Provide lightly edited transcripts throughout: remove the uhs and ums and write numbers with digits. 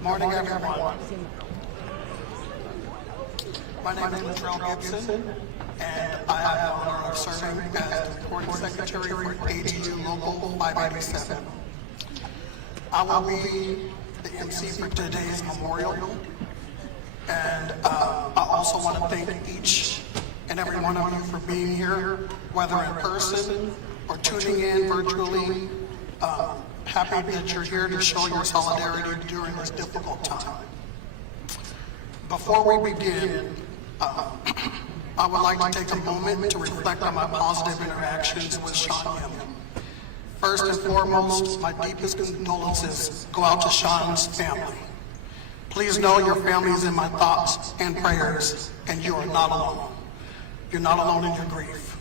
Good morning, everyone. My name is Terrell Gibson, and I have the honor of serving as the recording secretary for ATU Local 587. I will be the MC for today's memorial, and I also want to thank each and every one of you for being here, whether in person or tuning in virtually. Happy that you're here to show your solidarity during this difficult time. Before we begin, I would like to take a moment to reflect on my positive interactions with Shawn Yim. First and foremost, my deepest condolences go out to Shawn's family. Please know your family is in my thoughts and prayers, and you are not alone. You're not alone in your grief.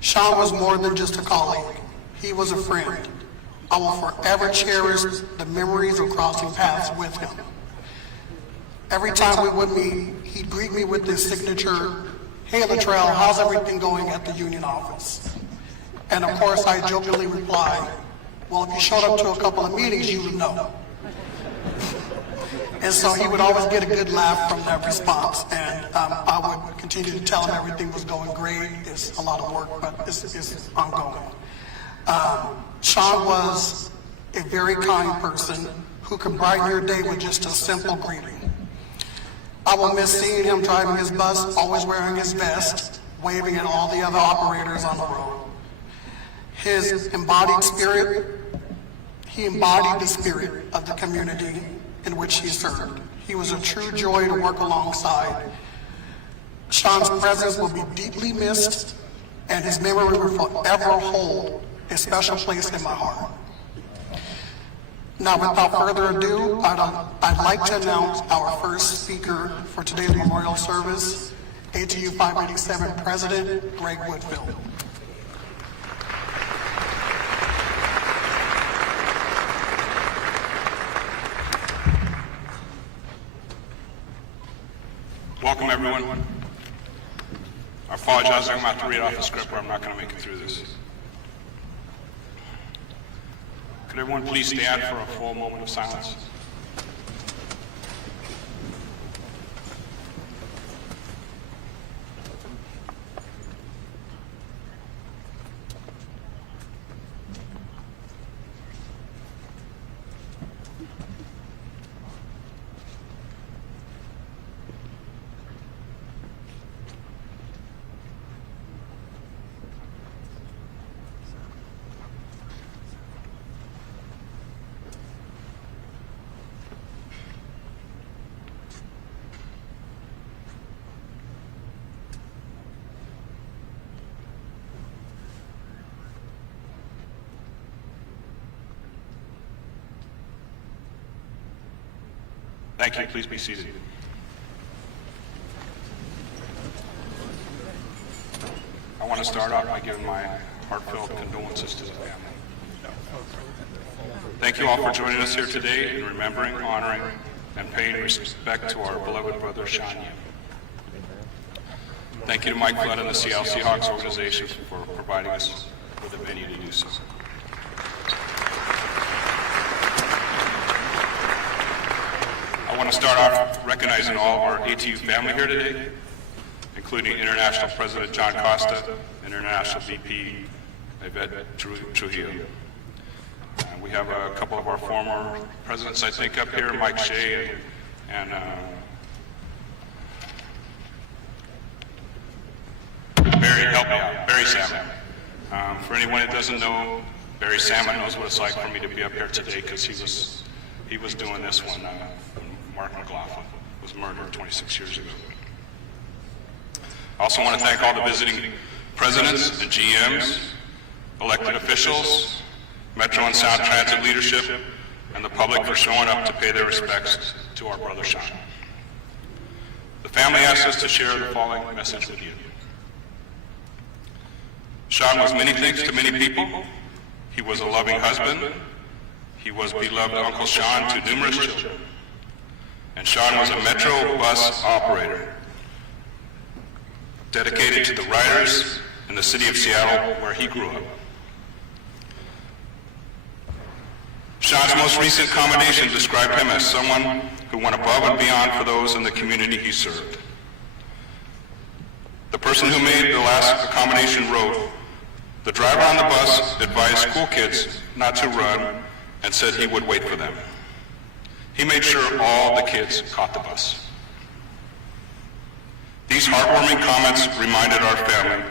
Shawn was more than just a colleague. He was a friend. I will forever cherish the memories of crossing paths with him. Every time we would meet, he'd greet me with his signature, "Hey Latrell, how's everything going at the union office?" And of course, I jokingly reply, "Well, if you showed up to a couple of meetings, you would know." And so he would always get a good laugh from that response, and I would continue to tell him everything was going great. It's a lot of work, but it's ongoing. Shawn was a very kind person who can brighten your day with just a simple greeting. I will miss seeing him driving his bus, always wearing his vest, waving at all the other operators on the road. His embodied spirit, he embodied the spirit of the community in which he served. He was a true joy to work alongside. Shawn's presence will be deeply missed, and his memory will forever hold a special place in my heart. Now, without further ado, I'd like to announce our first speaker for today's memorial service, ATU 587 President Greg Woodfill. Welcome, everyone. I apologize, I'm about to read off the script, or I'm not going to make it through this. Could everyone please stand for a full moment of silence? Thank you. Please be seated. I want to start out by giving my heartfelt condolences to the family. Thank you all for joining us here today in remembering, honoring, and paying respect to our beloved brother, Shawn Yim. Thank you to Mike Flood and the Seattle Seahawks organization for providing us with a venue to do so. I want to start off recognizing all of our ATU family here today, including International President John Costa, International VP Yvette Trujillo. We have a couple of our former presidents, I think, up here, Mike Shea and Barry Salmon. For anyone that doesn't know, Barry Salmon knows what it's like for me to be up here today because he was doing this one. Mark McLaughlin was murdered 26 years ago. I also want to thank all the visiting presidents and GMs, elected officials, Metro and Sound Transit leadership, and the public for showing up to pay their respects to our brother Shawn. The family asked us to share the following message with you. Shawn was many things to many people. He was a loving husband. He was beloved Uncle Shawn to numerous children. And Shawn was a Metro bus operator, dedicated to the riders in the city of Seattle where he grew up. Shawn's most recent commendation described him as someone who went above and beyond for those in the community he served. The person who made the last accommodation wrote, "The driver on the bus advised school kids not to run and said he would wait for them. He made sure all the kids caught the bus." These heartwarming comments reminded our family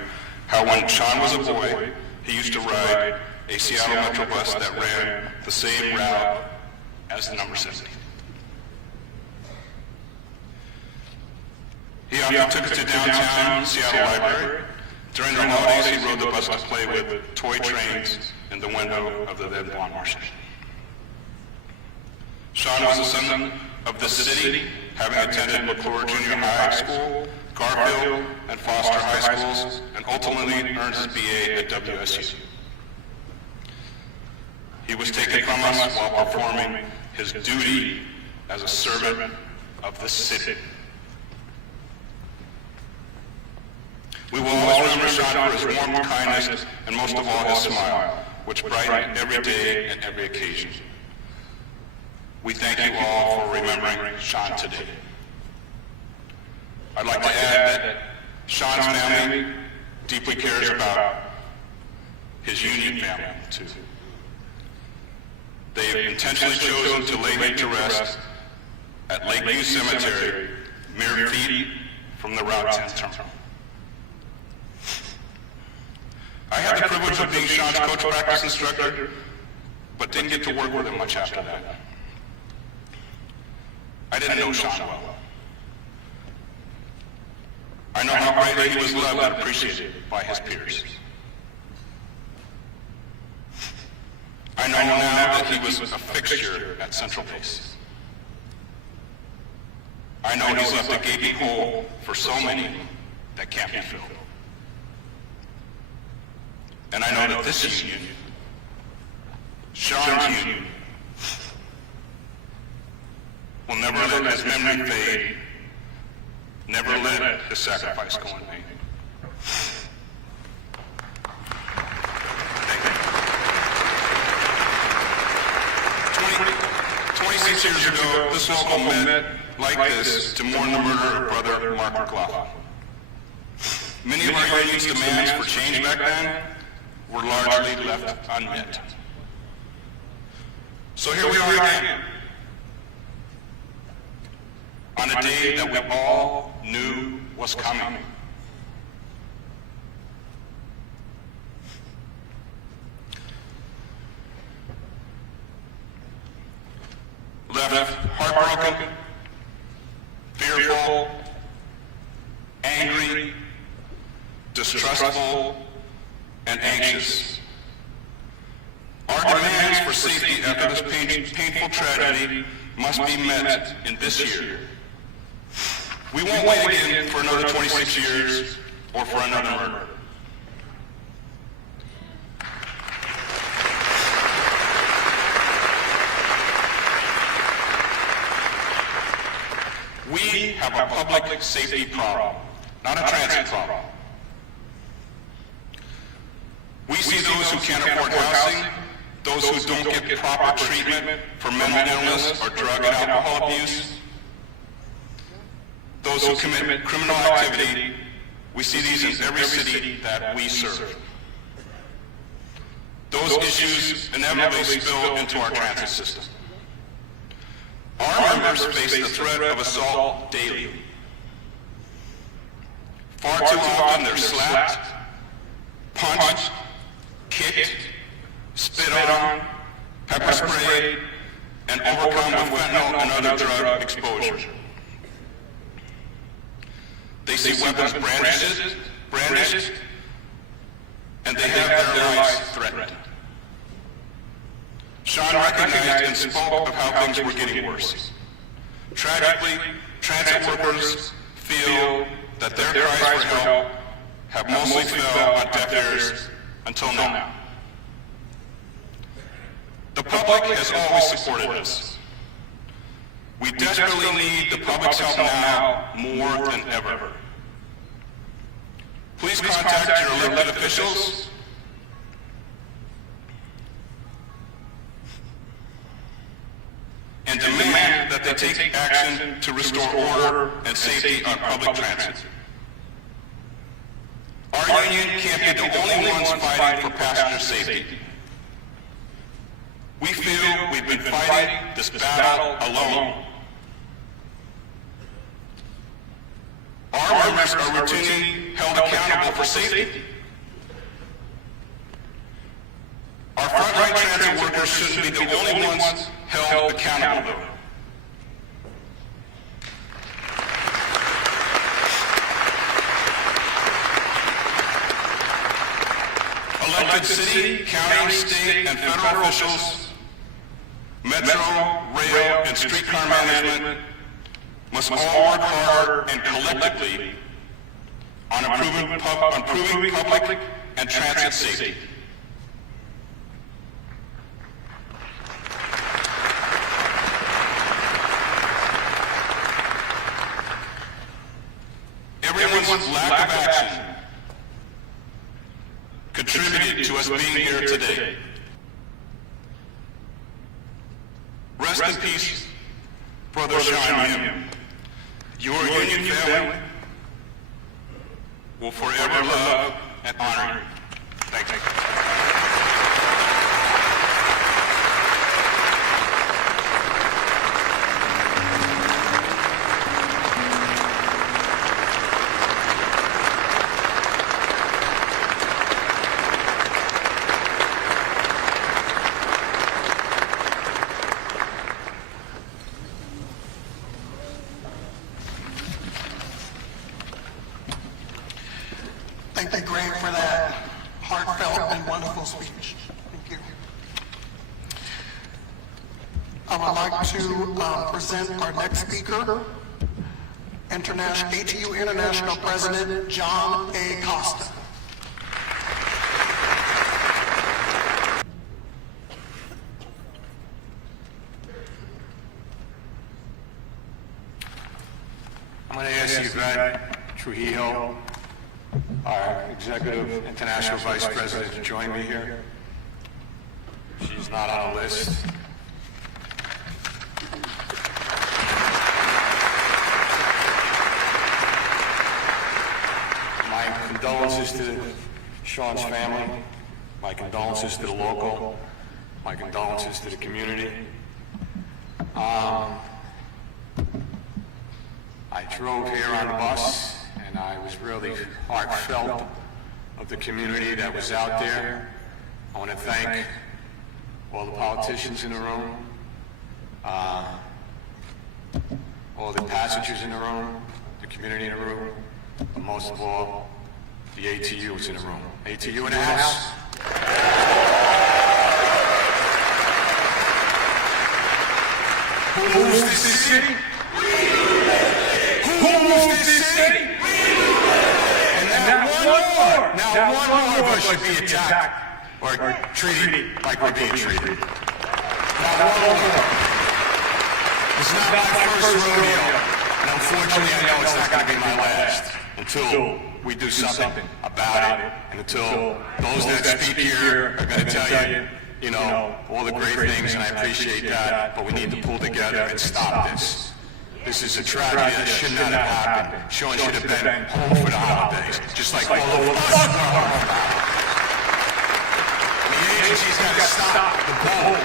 how when Shawn was a boy, he used to ride a Seattle Metro bus that ran the same route as the number 70. He often took us to downtown Seattle Library. During the holidays, he rode the bus to play with toy trains in the window of the then Blonde Martian. Shawn was the son of the city, having attended McClure Junior High School, Garfield, and Foster High Schools, and ultimately earned his BA at WSU. He was taken from us while performing his duty as a servant of the city. We will always remember Shawn for his warm kindness and most of all his smile, which brightened every day and every occasion. We thank you all for remembering Shawn today. I'd like to add that Shawn's family deeply cares about his union family too. They've intentionally chosen to lay him to rest at Lakeview Cemetery, mere feet from the Route 10 terminal. I had the privilege of being Shawn's coach practice instructor, but didn't get to work with him much after that. I didn't know Shawn well. I know how greatly he was loved and appreciated by his peers. I know now that he was a fixture at Central Base. I know he's left a gaping hole for so many that can't be filled. And I know that this union, Shawn's union, will never let his memory fade, never let his sacrifice go in vain. Thank you. 26 years ago, this local met like this to mourn the murder of brother Mark McLaughlin. Many of our union's demands for change back then were largely left unmet. So here we are again, on a day that we all knew was coming. Left heartbroken, fearful, angry, distrustful, and anxious. Our demands for safety after this painful tragedy must be met in this year. We won't wait again for another 26 years or for another murder. We have a public safety problem, not a transit problem. We see those who can't afford housing, those who don't get proper treatment for mental illness or drug and alcohol abuse, those who commit criminal activity. We see these in every city that we serve. Those issues inevitably spill into our transit system. Our members face the threat of assault daily. Far too often they're slapped, punched, kicked, spit on, pepper sprayed, and overcome with fentanyl and other drug exposure. They see weapons brandished, and they have their lives threatened. Shawn recognized and spoke of how things were getting worse. Tragically, transit workers feel that their cries for help have mostly fell on deaf ears until now. The public has always supported us. We desperately need the public's help now more than ever. Please contact your elected officials. take action to restore order and safety on public transit. Our union can't be the only ones fighting for passenger safety. We feel we've been fighting this battle alone. Our members are routinely held accountable for safety. Our frontline transit workers shouldn't be the only ones held accountable, though. Elected city, county, state, and federal officials, metro, rail, and streetcar management must all work harder and collectively on improving public and transit safety. Everyone's lack of action contributed to us being here today. Rest in peace, Brother Shawn Yim. Your union family will forever love and honor you. Thank you. Thank you, Greg, for that heartfelt and wonderful speech. Thank you. I would like to present our next speaker, ATU International President John A. Costa. I'm going to ask you, Yvette Trujillo, our Executive International Vice President, to join me here. She's not on the list. My condolences to Shawn's family, my condolences to the local, my condolences to the community. I drove here on the bus, and I was really heartfelt of the community that was out there. I want to thank all the politicians in the room, all the passengers in the room, the community in the room, but most of all, the ATUs in the room. ATU in the house. Who moves this city? Who moves this city? And now one more of us should be attacked or treated like we're being treated. Now one more. It's not my first rodeo, and unfortunately I know it's not going to be my last until we do something about it, and until those that speak here are going to tell you, you know, all the great things, and I appreciate that, but we need to pull together and stop this. This is a tragedy that should not have happened. Shawn should have been home for the holidays, just like all of us were home. And the agency's got to stop the bull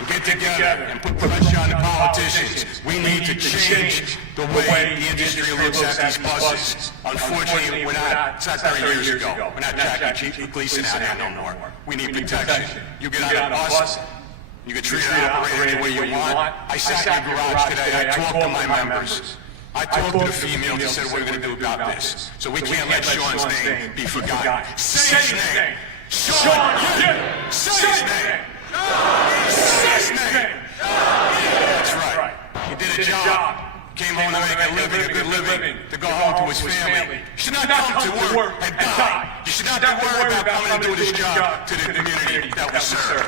and get together and put pressure on the politicians. We need to change the way the industry looks at these buses. Unfortunately, it's not 30 years ago. We're not Jackie Gleason out here no more. We need protection. You get on a bus, you can treat it operate any way you want. I sat in your garage today, I talked to my members. I talked to the females and said, what are we going to do about this? So we can't let Shawn's name be forgotten. Say his name! Shawn Yim! Say his name! Say his name! That's right. He did a job. Came home to make a good living, to go home to his family. You should not come to work and die. You should not be worried about coming and doing his job to the community that we serve.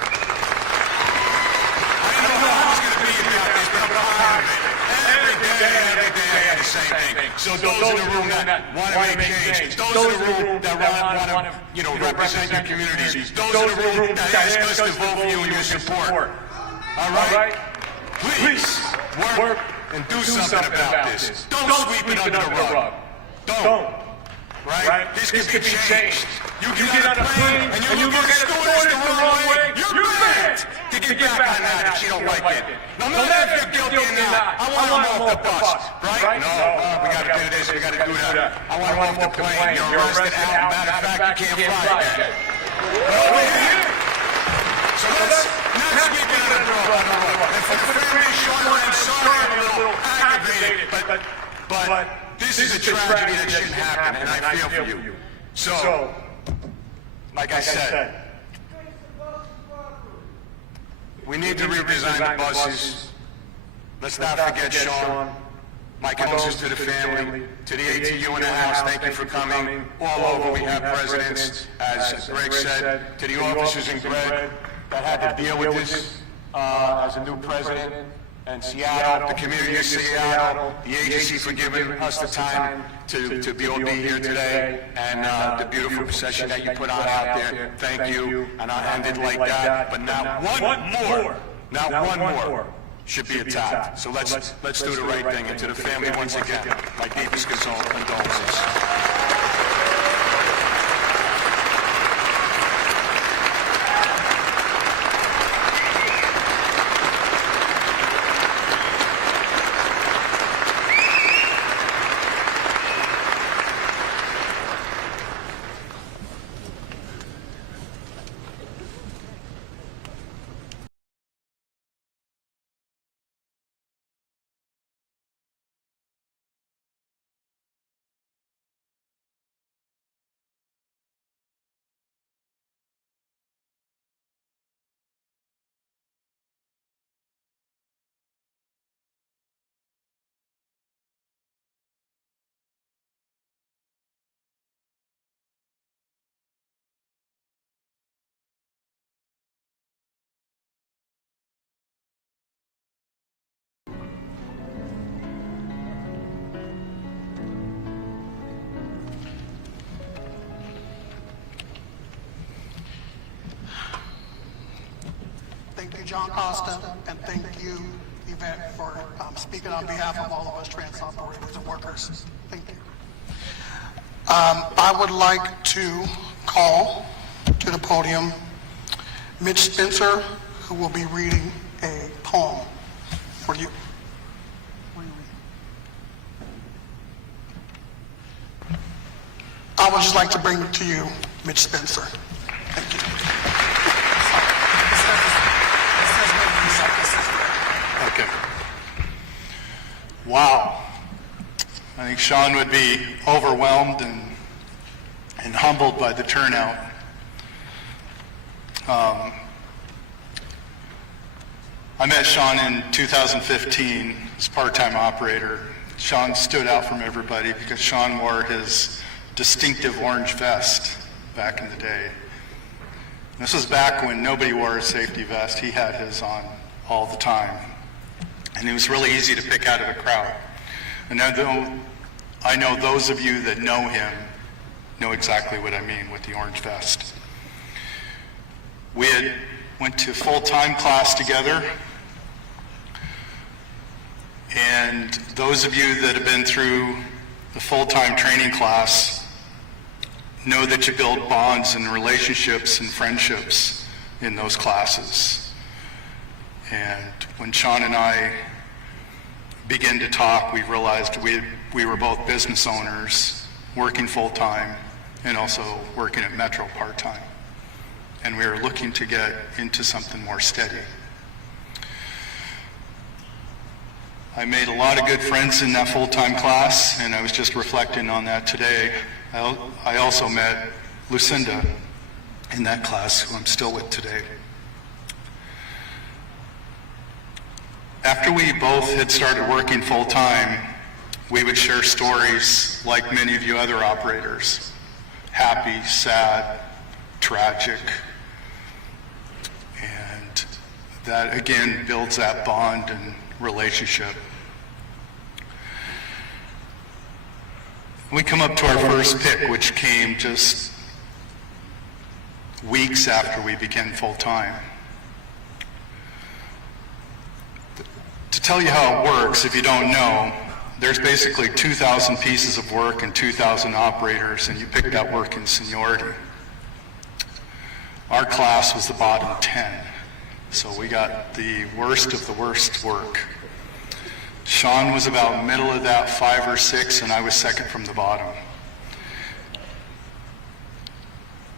I don't know how it's going to be about this, but I'm proud of it. Every day I had the same thing. So those in the room that want to make change, those in the room that want to, represent your communities, those in the room that ask us to vote for you and your support. All right? please work and do something about this. Don't sweep it under the rug. Don't. Right? This can be changed. You get on a plane and you look at a tourist the wrong way, you're banned to get back on that if you don't like it. No matter if you're guilty or not, I want him off the bus. Right? No, we gotta do this, we gotta do that. I want him off the plane. You're arrested out. Matter of fact, you can't fly again. Over here. So let's not sweep it under the rug. And for the family, Shawn, I'm sorry I'm a little aggravated, but this is a tragedy that shouldn't happen, and I feel for you. So, like I said, we need to redesign the buses. Let's not forget Shawn. My condolences to the family, to the ATU in the house, thank you for coming. All over we have presidents, as Greg said, to the officers in Greg that had to deal with this as a new president. And Seattle, the community of Seattle, the agency for giving us the time to be able to be here today, and the beautiful procession that you put on out there. Thank you, and I'll end it like that. But not one more should be attacked. So let's do the right thing. And to the family once again, my deepest condolences. Thank you, John Costa, and thank you, Yvette, for speaking on behalf of all of us transit operators and workers. Thank you. I would like to call to the podium Mitch Spencer, who will be reading a poem for you. I would just like to bring to you Mitch Spencer. Thank you. Okay. Wow. I think Shawn would be overwhelmed and humbled by the turnout. I met Shawn in 2015 as part-time operator. Shawn stood out from everybody because Shawn wore his distinctive orange vest back in the day. This was back when nobody wore a safety vest. He had his on all the time. And it was really easy to pick out of the crowd. And I know those of you that know him know exactly what I mean with the orange vest. We had went to full-time class together. And those of you that have been through the full-time training class know that you build bonds and relationships and friendships in those classes. And when Shawn and I began to talk, we realized we were both business owners, working full-time, and also working at Metro part-time. And we were looking to get into something more steady. I made a lot of good friends in that full-time class, and I was just reflecting on that today. I also met Lucinda in that class, who I'm still with today. After we both had started working full-time, we would share stories like many of you other operators. Happy, sad, tragic. And that, again, builds that bond and relationship. We come up to our first pick, which came just weeks after we began full-time. To tell you how it works, if you don't know, there's basically 2,000 pieces of work and 2,000 operators, and you pick that work in seniority. Our class was the bottom 10, so we got the worst of the worst work. Shawn was about middle of that, 5 or 6, and I was second from the bottom.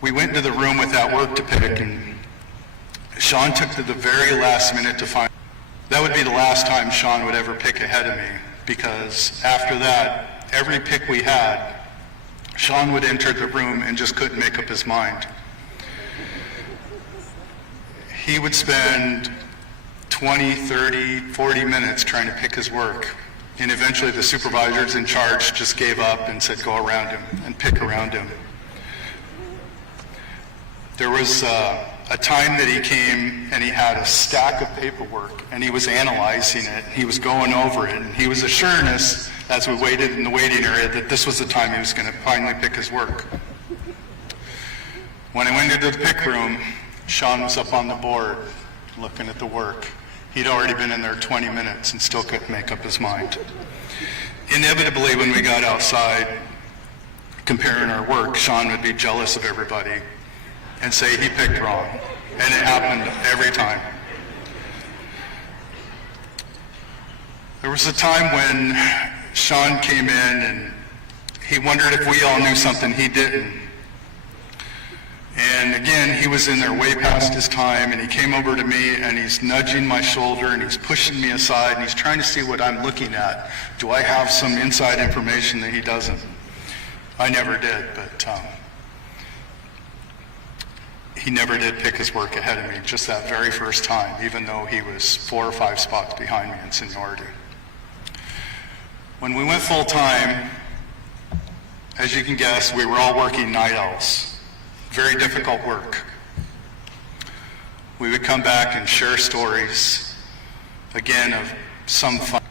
We went to the room with that work to pick, and Shawn took to the very last minute to find. That would be the last time Shawn would ever pick ahead of me, because after that, every pick we had, Shawn would enter the room and just couldn't make up his mind. He would spend 20, 30, 40 minutes trying to pick his work. And eventually the supervisors in charge just gave up and said, go around him and pick around him. There was a time that he came and he had a stack of paperwork and he was analyzing it. He was going over it and he was assuring us as we waited in the waiting area that this was the time he was going to finally pick his work. When I went into the pick room, Shawn was up on the board looking at the work. He'd already been in there 20 minutes and still couldn't make up his mind. Inevitably, when we got outside comparing our work, Shawn would be jealous of everybody and say he picked wrong. And it happened every time. There was a time when Shawn came in and he wondered if we all knew something he didn't. And again, he was in there way past his time, and he came over to me and he's nudging my shoulder and he's pushing me aside and he's trying to see what I'm looking at. Do I have some inside information that he doesn't? I never did, but he never did pick his work ahead of me, just that very first time, even though he was 4 or 5 spots behind me in seniority. When we went full time, as you can guess, we were all working night owls. Very difficult work. We would come back and share stories, again, of some fun,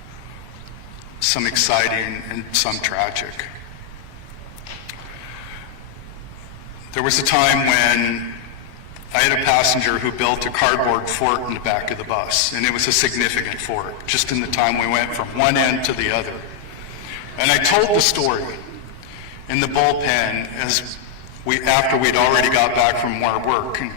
some exciting, and some tragic. There was a time when I had a passenger who built a cardboard fort in the back of the bus, and it was a significant fort, just in the time we went from one end to the other. And I told the story in the bullpen after we'd already got back from our work. And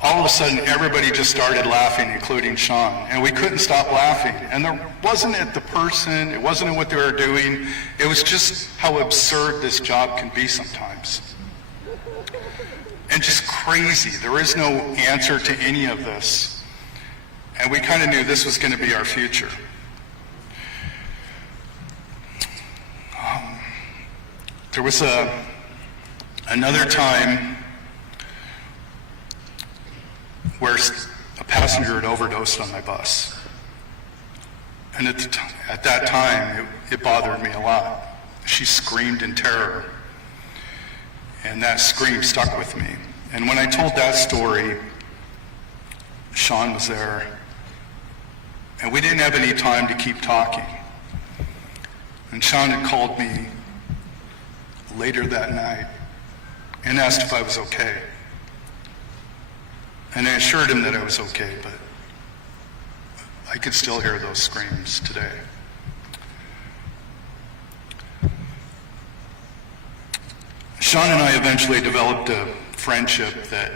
all of a sudden, everybody just started laughing, including Shawn, and we couldn't stop laughing. And there wasn't at the person, it wasn't at what they were doing, it was just how absurd this job can be sometimes. And just crazy. There is no answer to any of this. And we kind of knew this was going to be our future. There was another time where a passenger had overdosed on my bus. And at that time, it bothered me a lot. She screamed in terror. And that scream stuck with me. And when I told that story, Shawn was there. And we didn't have any time to keep talking. And Shawn had called me later that night and asked if I was okay. And I assured him that I was okay, but I could still hear those screams today. Shawn and I eventually developed a friendship that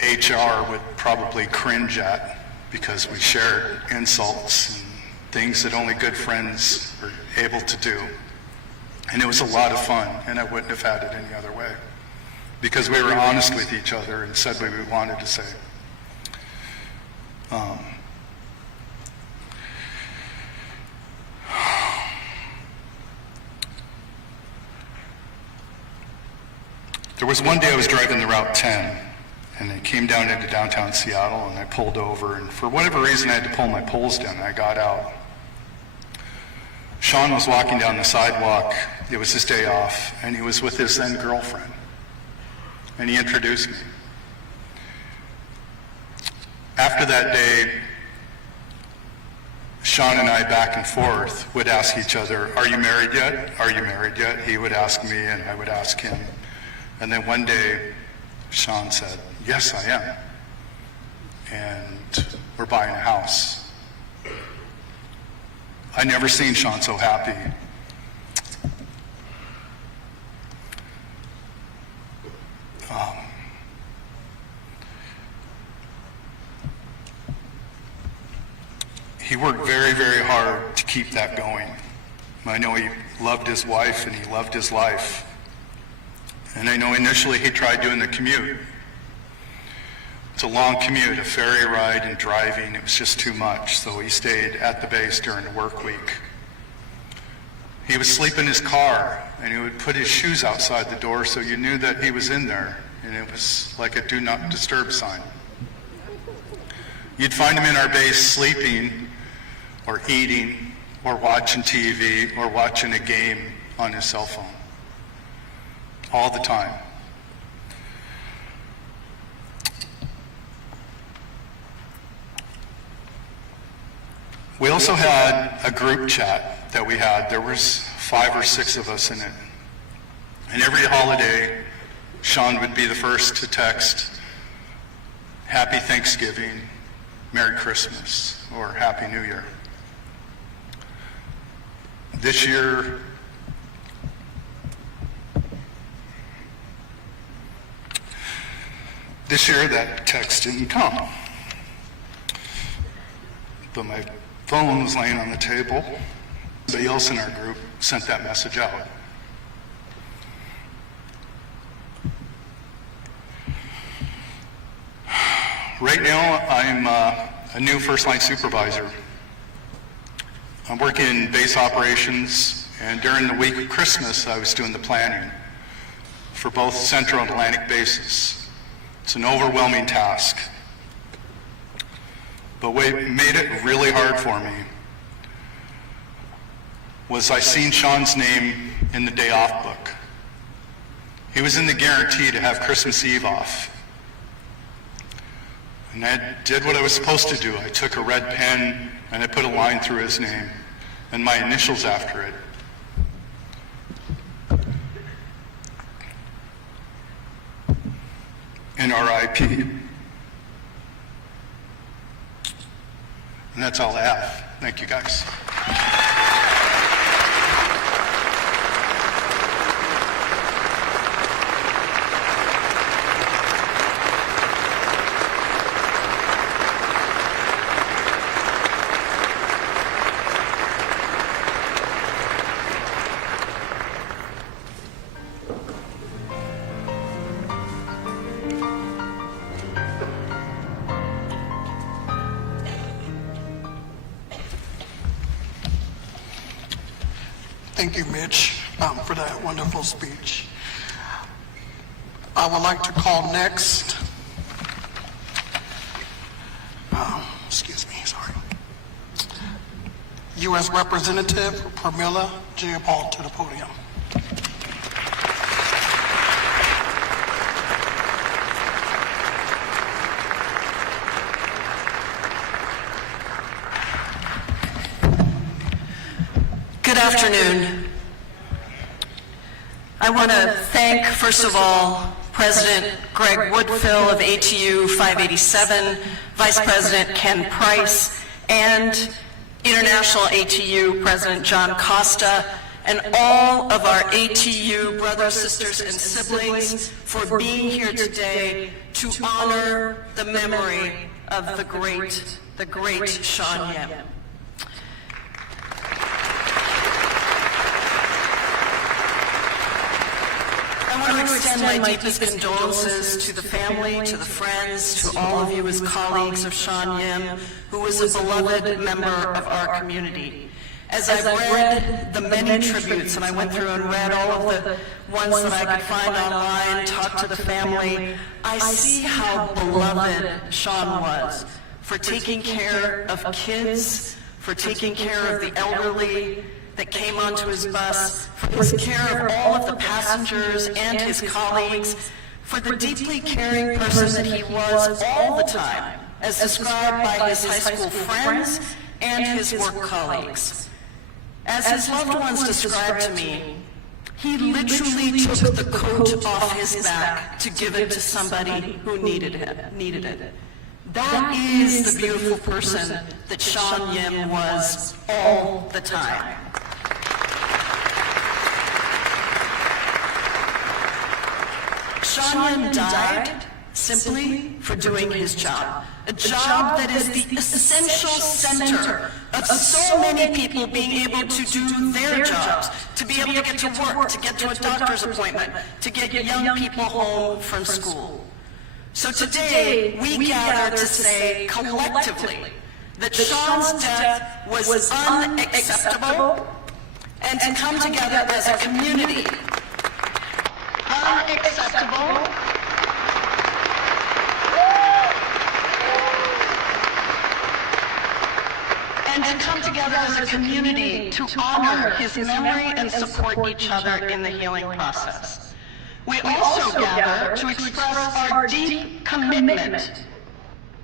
HR would probably cringe at because we shared insults and things that only good friends are able to do. And it was a lot of fun, and I wouldn't have had it any other way because we were honest with each other and said what we wanted to say. There was one day I was driving the Route 10, and I came down into downtown Seattle, and I pulled over, and for whatever reason I had to pull my poles down, and I got out. Shawn was walking down the sidewalk. It was his day off, and he was with his then girlfriend, and he introduced me. After that day, Shawn and I, back and forth, would ask each other, "Are you married yet? Are you married yet?" He would ask me, and I would ask him. And then one day, Shawn said, "Yes, I am. And we're buying a house." I never seen Shawn so happy. He worked very, very hard to keep that going. I know he loved his wife and he loved his life. And I know initially he tried doing the commute. It's a long commute, a ferry ride and driving. It was just too much, so he stayed at the base during the work week. He would sleep in his car, and he would put his shoes outside the door so you knew that he was in there, and it was like a do not disturb sign. You'd find him in our base sleeping or eating or watching TV or watching a game on his cell phone. All the time. We also had a group chat that we had. There was 5 or 6 of us in it. And every holiday, Shawn would be the first to text, Happy Thanksgiving, Merry Christmas, or Happy New Year. This year, that text didn't come. But my phone was laying on the table. Somebody else in our group sent that message out. Right now, I'm a new first-line supervisor. I'm working in base operations, and during the week of Christmas, I was doing the planning for both Central and Atlantic bases. It's an overwhelming task. But what made it really hard for me was I seen Shawn's name in the day off book. He was in the guarantee to have Christmas Eve off. And I did what I was supposed to do. I took a red pen and I put a line through his name and my initials after it. And RIP. And that's all I have. Thank you, guys. Thank you, Mitch, for that wonderful speech. I would like to call next, U.S. Representative Pramila Jayapal to the podium. Good afternoon. I want to thank, first of all, President Greg Woodfill of ATU 587, Vice President Ken Price, and International ATU President John Costa, and all of our ATU brothers, sisters, and siblings for being here today to honor the memory of the great Shawn Yim. I want to extend my deepest condolences to the family, to the friends, to all of you as colleagues of Shawn Yim, who was a beloved member of our community. As I read the many tributes, and I went through and read all of the ones that I could find online, talked to the family, I see how beloved Shawn was for taking care of kids, for taking care of the elderly that came onto his bus, for his care of all of the passengers and his colleagues, for the deeply caring person that he was all the time, as described by his high school friends and his work colleagues. As his loved ones described to me, he literally took the coat off his back to give it to somebody who needed it. That is the beautiful person that Shawn Yim was all the time. Shawn Yim died simply for doing his job. A job that is the essential center of so many people being able to do their jobs, to be able to get to work, to get to a doctor's appointment, to get young people home from school. So today, we gather to say collectively that Shawn's death was unacceptable and to come together as a community. Unacceptable. And to come together as a community to honor his memory and support each other in the healing process. We also gather to express our deep commitment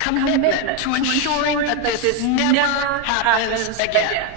to ensuring that this never happens again.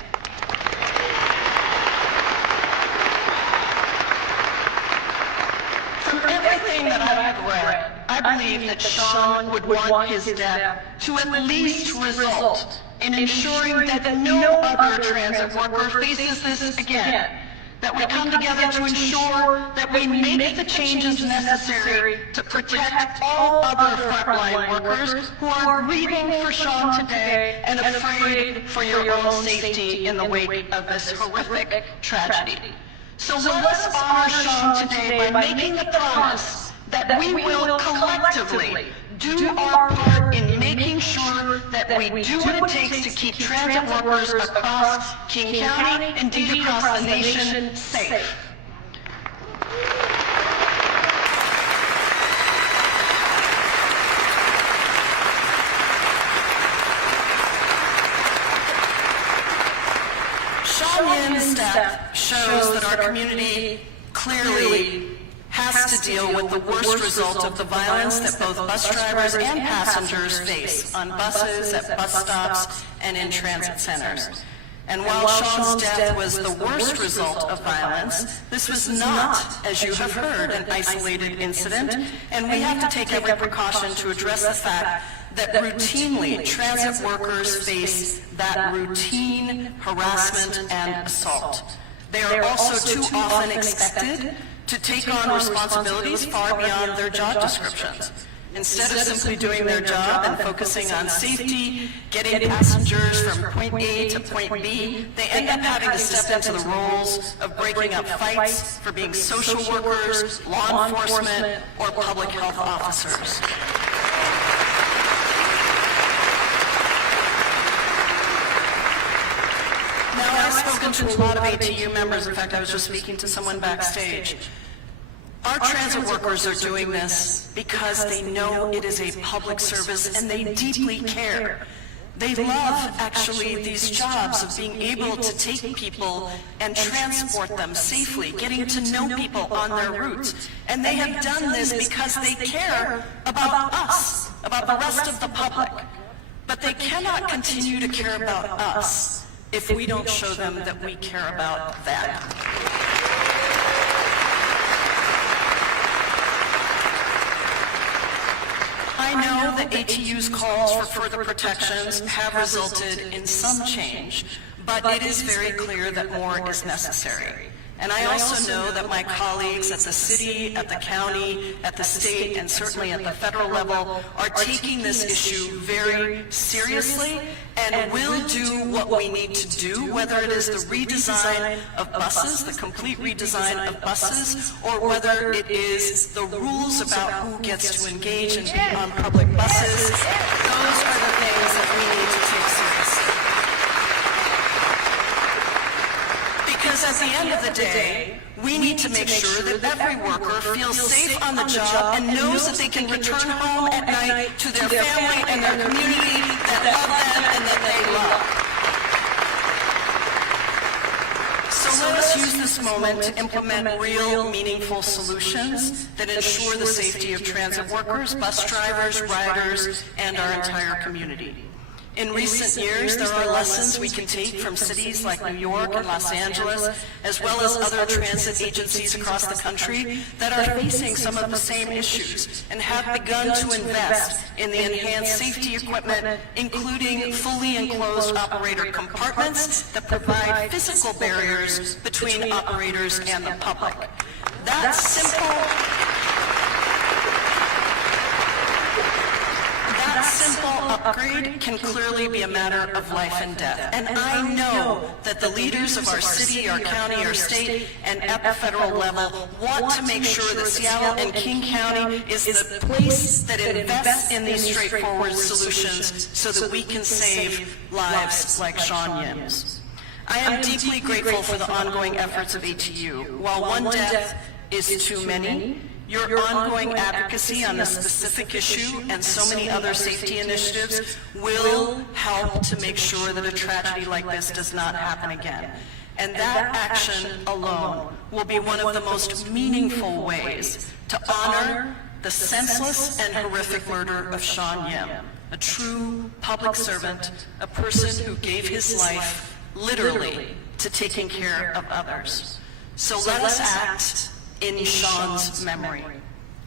From everything that I have read, I believe that Shawn would want his death to at least result in ensuring that no other transit worker faces this again. That we come together to ensure that we make the changes necessary to protect all other frontline workers who are grieving for Shawn today and afraid for your own safety in the wake of this horrific tragedy. So let's honor Shawn today by making the promise that we will collectively do our part in making sure that we do what it takes to keep transit workers across King County, indeed across the nation, safe. Shawn Yim's death shows that our community clearly has to deal with the worst result of the violence that both bus drivers and passengers face on buses, at bus stops, and in transit centers. And while Shawn's death was the worst result of violence, this was not, as you have heard, an isolated incident, and we have to take every precaution to address the fact that routinely transit workers face that routine harassment and assault. They are also too often expected to take on responsibilities far beyond their job descriptions. Instead of simply doing their job and focusing on safety, getting passengers from point A to point B, they end up having to step into the roles of breaking up fights for being social workers, law enforcement, or public health officers. Now, I've spoken to a lot of ATU members. In fact, I was just speaking to someone backstage. Our transit workers are doing this because they know it is a public service and they deeply care. They love, actually, these jobs of being able to take people and transport them safely, getting to know people on their routes. And they have done this because they care about us, about the rest of the public. But they cannot continue to care about us if we don't show them that we care about them. I know that ATU's calls for further protections have resulted in some change, but it is very clear that more is necessary. And I also know that my colleagues at the city, at the county, at the state, and certainly at the federal level are taking this issue very seriously and will do what we need to do, whether it is the redesign of buses, the complete redesign of buses, or whether it is the rules about who gets to engage and be on public buses. Those are the things that we need to take seriously. Because at the end of the day, we need to make sure that every worker feels safe on the job and knows that they can return home at night to their family and their community that love them and that they love. So let us use this moment to implement real, meaningful solutions that ensure the safety of transit workers, bus drivers, riders, and our entire community. In recent years, there are lessons we can take from cities like New York and Los Angeles, as well as other transit agencies across the country that are facing some of the same issues and have begun to invest in the enhanced safety equipment, including fully enclosed operator compartments that provide physical barriers between operators and the public. That simple upgrade can clearly be a matter of life and death. And I know that the leaders of our city, our county, our state, and at the federal level want to make sure that Seattle and King County is the place that invests in these straightforward solutions so that we can save lives like Shawn Yim's. I am deeply grateful for the ongoing efforts of ATU. While one death is too many, your ongoing advocacy on this specific issue and so many other safety initiatives will help to make sure that a tragedy like this does not happen again. And that action alone will be one of the most meaningful ways to honor the senseless and horrific murder of Shawn Yim, a true public servant, a person who gave his life literally to taking care of others. So let us act in Shawn's memory.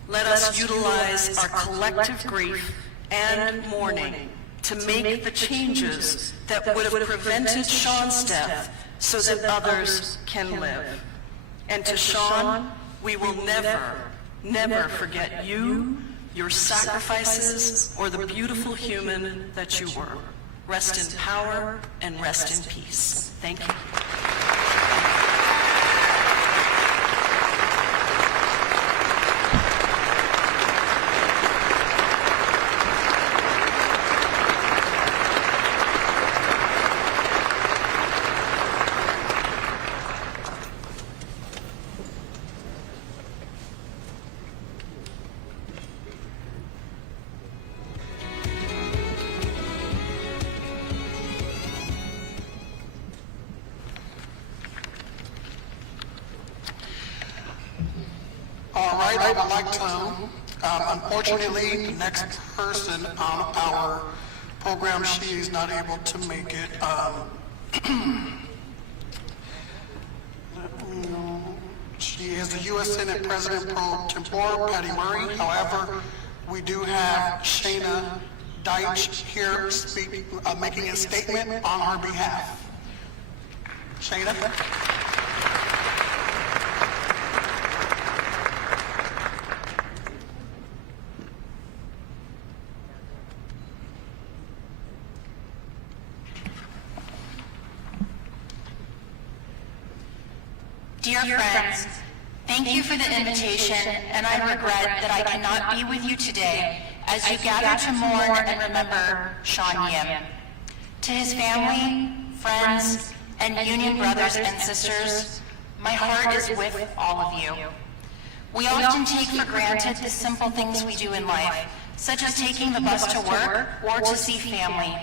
Let us utilize our collective grief and mourning to make the changes that would have prevented Shawn's death so that others can live. And to Shawn, we will never forget you, your sacrifices, or the beautiful human that you were. Rest in power and rest in peace. Thank you. All right, I would like to, unfortunately, the next person on our program, she is not able to make it. She is the U.S. Senate President pro tempore, Patty Murray. However, we do have Shayna Deitch here making a statement on her behalf. Shayna? Dear friends, thank you for the invitation, and I regret that I cannot be with you today as you gather to mourn and remember Shawn Yim. To his family, friends, and union brothers and sisters, my heart is with all of you. We often take for granted the simple things we do in life, such as taking the bus to work or to see family.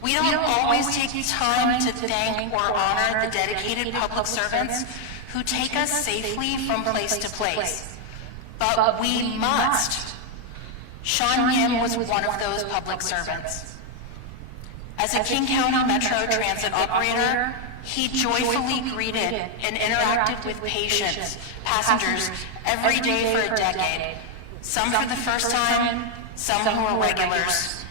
We don't always take time to thank or honor the dedicated public servants who take us safely from place to place. But we must. Shawn Yim was one of those public servants. As a King County Metro Transit operator, he joyfully greeted and interacted with patients, passengers, every day for a decade. Some for the first time, some who were regulars.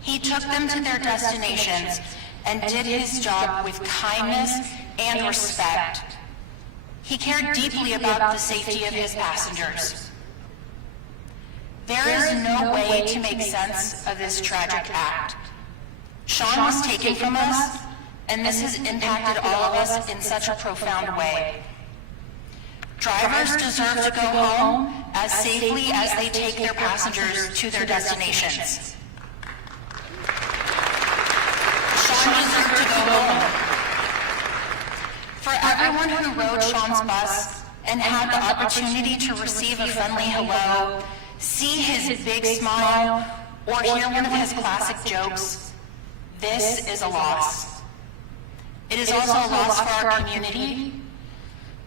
He took them to their destinations and did his job with kindness and respect. He cared deeply about the safety of his passengers. There is no way to make sense of this tragic act. Shawn was taken from us, and this has impacted all of us in such a profound way. Drivers deserve to go home as safely as they take their passengers to their destinations. Shawn deserved to go home. For everyone who rode Shawn's bus and had the opportunity to receive a friendly hello, see his big smile, or hear one of his classic jokes, this is a loss. It is also a loss for our community,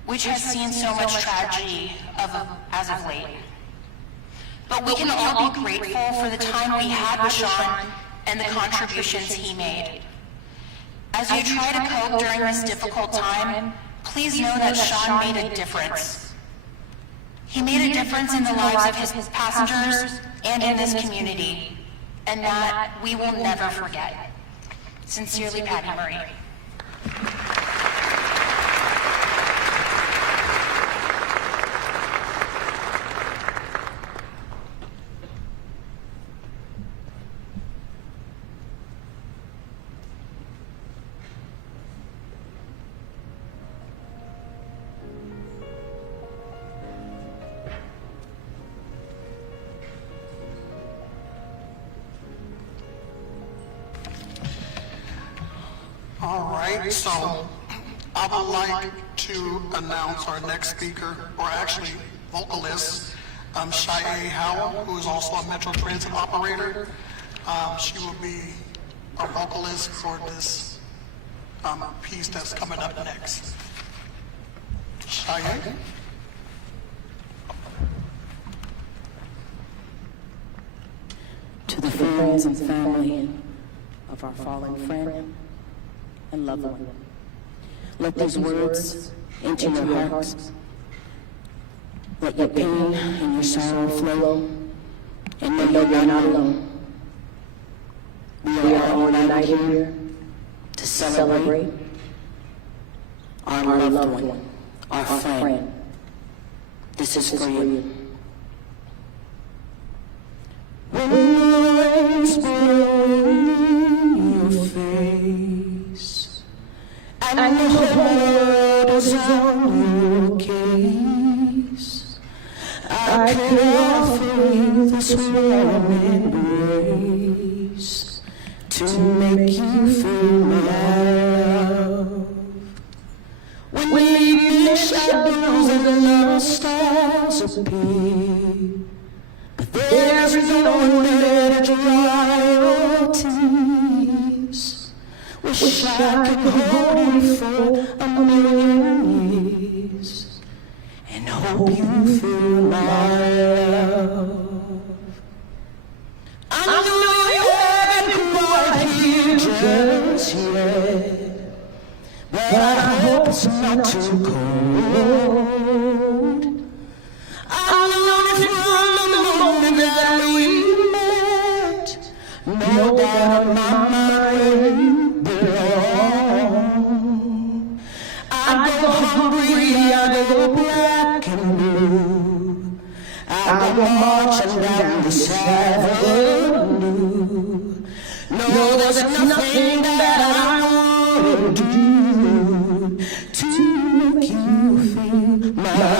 which has seen so much tragedy as of late. But we can all be grateful for the time we had with Shawn and the contributions he made. As you try to cope during this difficult time, please know that Shawn made a difference. He made a difference in the lives of his passengers and in this community, and that we will never forget. Sincerely, Patty Murray. All right, so I would like to announce our next speaker, or actually vocalist, Shaye Howell, who is also a Metro Transit operator. She will be our vocalist for this piece that's coming up next. Shaye? To the friends and family of our fallen friend and loved one, let these words enter your hearts. Let your pain and your sorrow flow, and know you're not alone. We are all united here to celebrate our loved one, our friend. This is for you. When the rain's blowing in your face and the whole world is on your case, I can offer you this warm embrace to make you feel my love. When the evening shadows and the stars appear, there's no way to dry your tears. Wish I could hold you for a million years and hope you feel my love. I know you haven't quite here just yet, but I hope it's not too cold. No doubt in my mind you belong. I go hungry, I go black and blue. I go marching down this avenue. No, there's nothing that I would do to make you feel my love.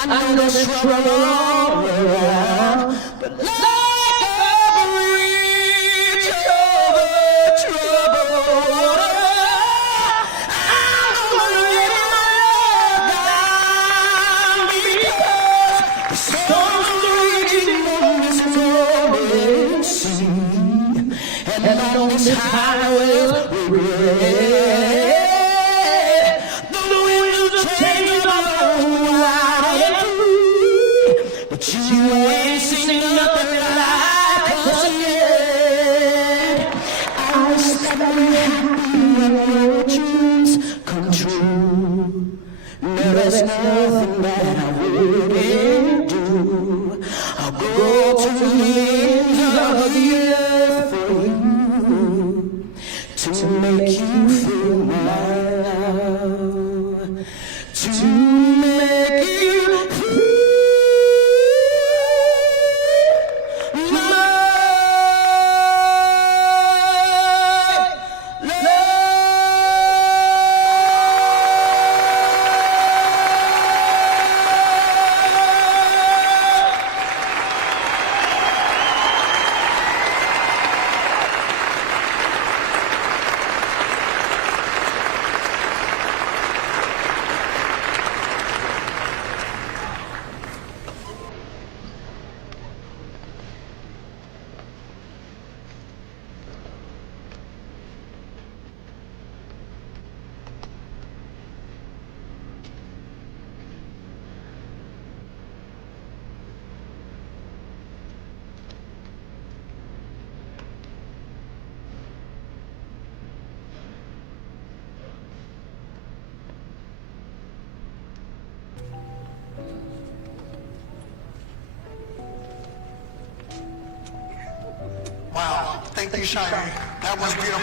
I know there's trouble all around, but like a bridge over troubled water, I'm gonna let my love down because the storm's raging on this rolling sea, and on this highway of regret, the winds are changing but you ain't seen nothing like us yet. I wish that I were happy and your dreams come true. No, there's nothing that I wouldn't do. I'll go to the ends of the earth for you to make you feel my love, to make you feel. Thank you, Shaye. That was beautiful.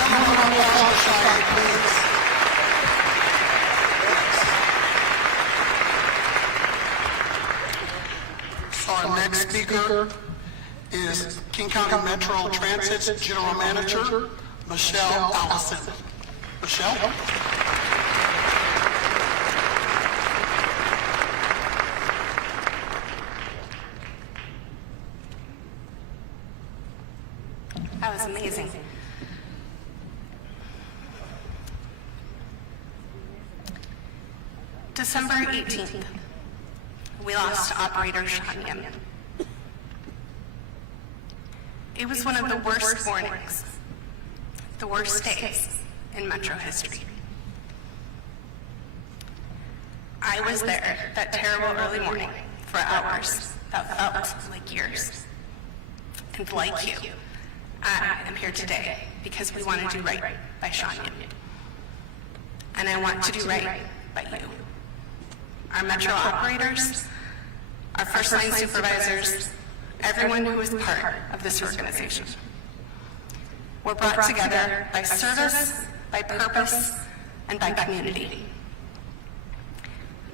Number one applause for Shaye, please. So our next speaker is King County Metro Transit's General Manager, Michelle Allison. Michelle? That was amazing. December 18th, we lost operator Shawn Yim. It was one of the worst mornings, the worst days in Metro history. I was there that terrible early morning for hours that felt like years. And like you, I am here today because we want to do right by Shawn Yim. And I want to do right by you. Our Metro operators, our first-line supervisors, everyone who is part of this organization. We're brought together by service, by purpose, and by community.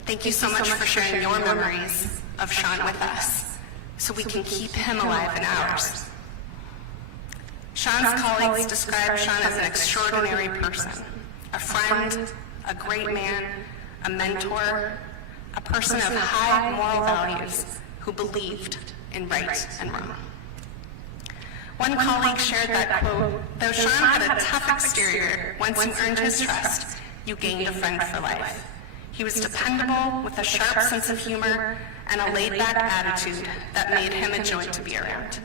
Thank you so much for sharing your memories of Shawn with us, so we can keep him alive in ours. Shawn's colleagues describe Shawn as an extraordinary person, a friend, a great man, a mentor, a person of high moral values who believed in right and wrong. One colleague shared that quote, "Though Shawn had a tough exterior, once you earned his trust, you gained a friend for life. He was dependable with a sharp sense of humor and a laid-back attitude that made him a joy to be around."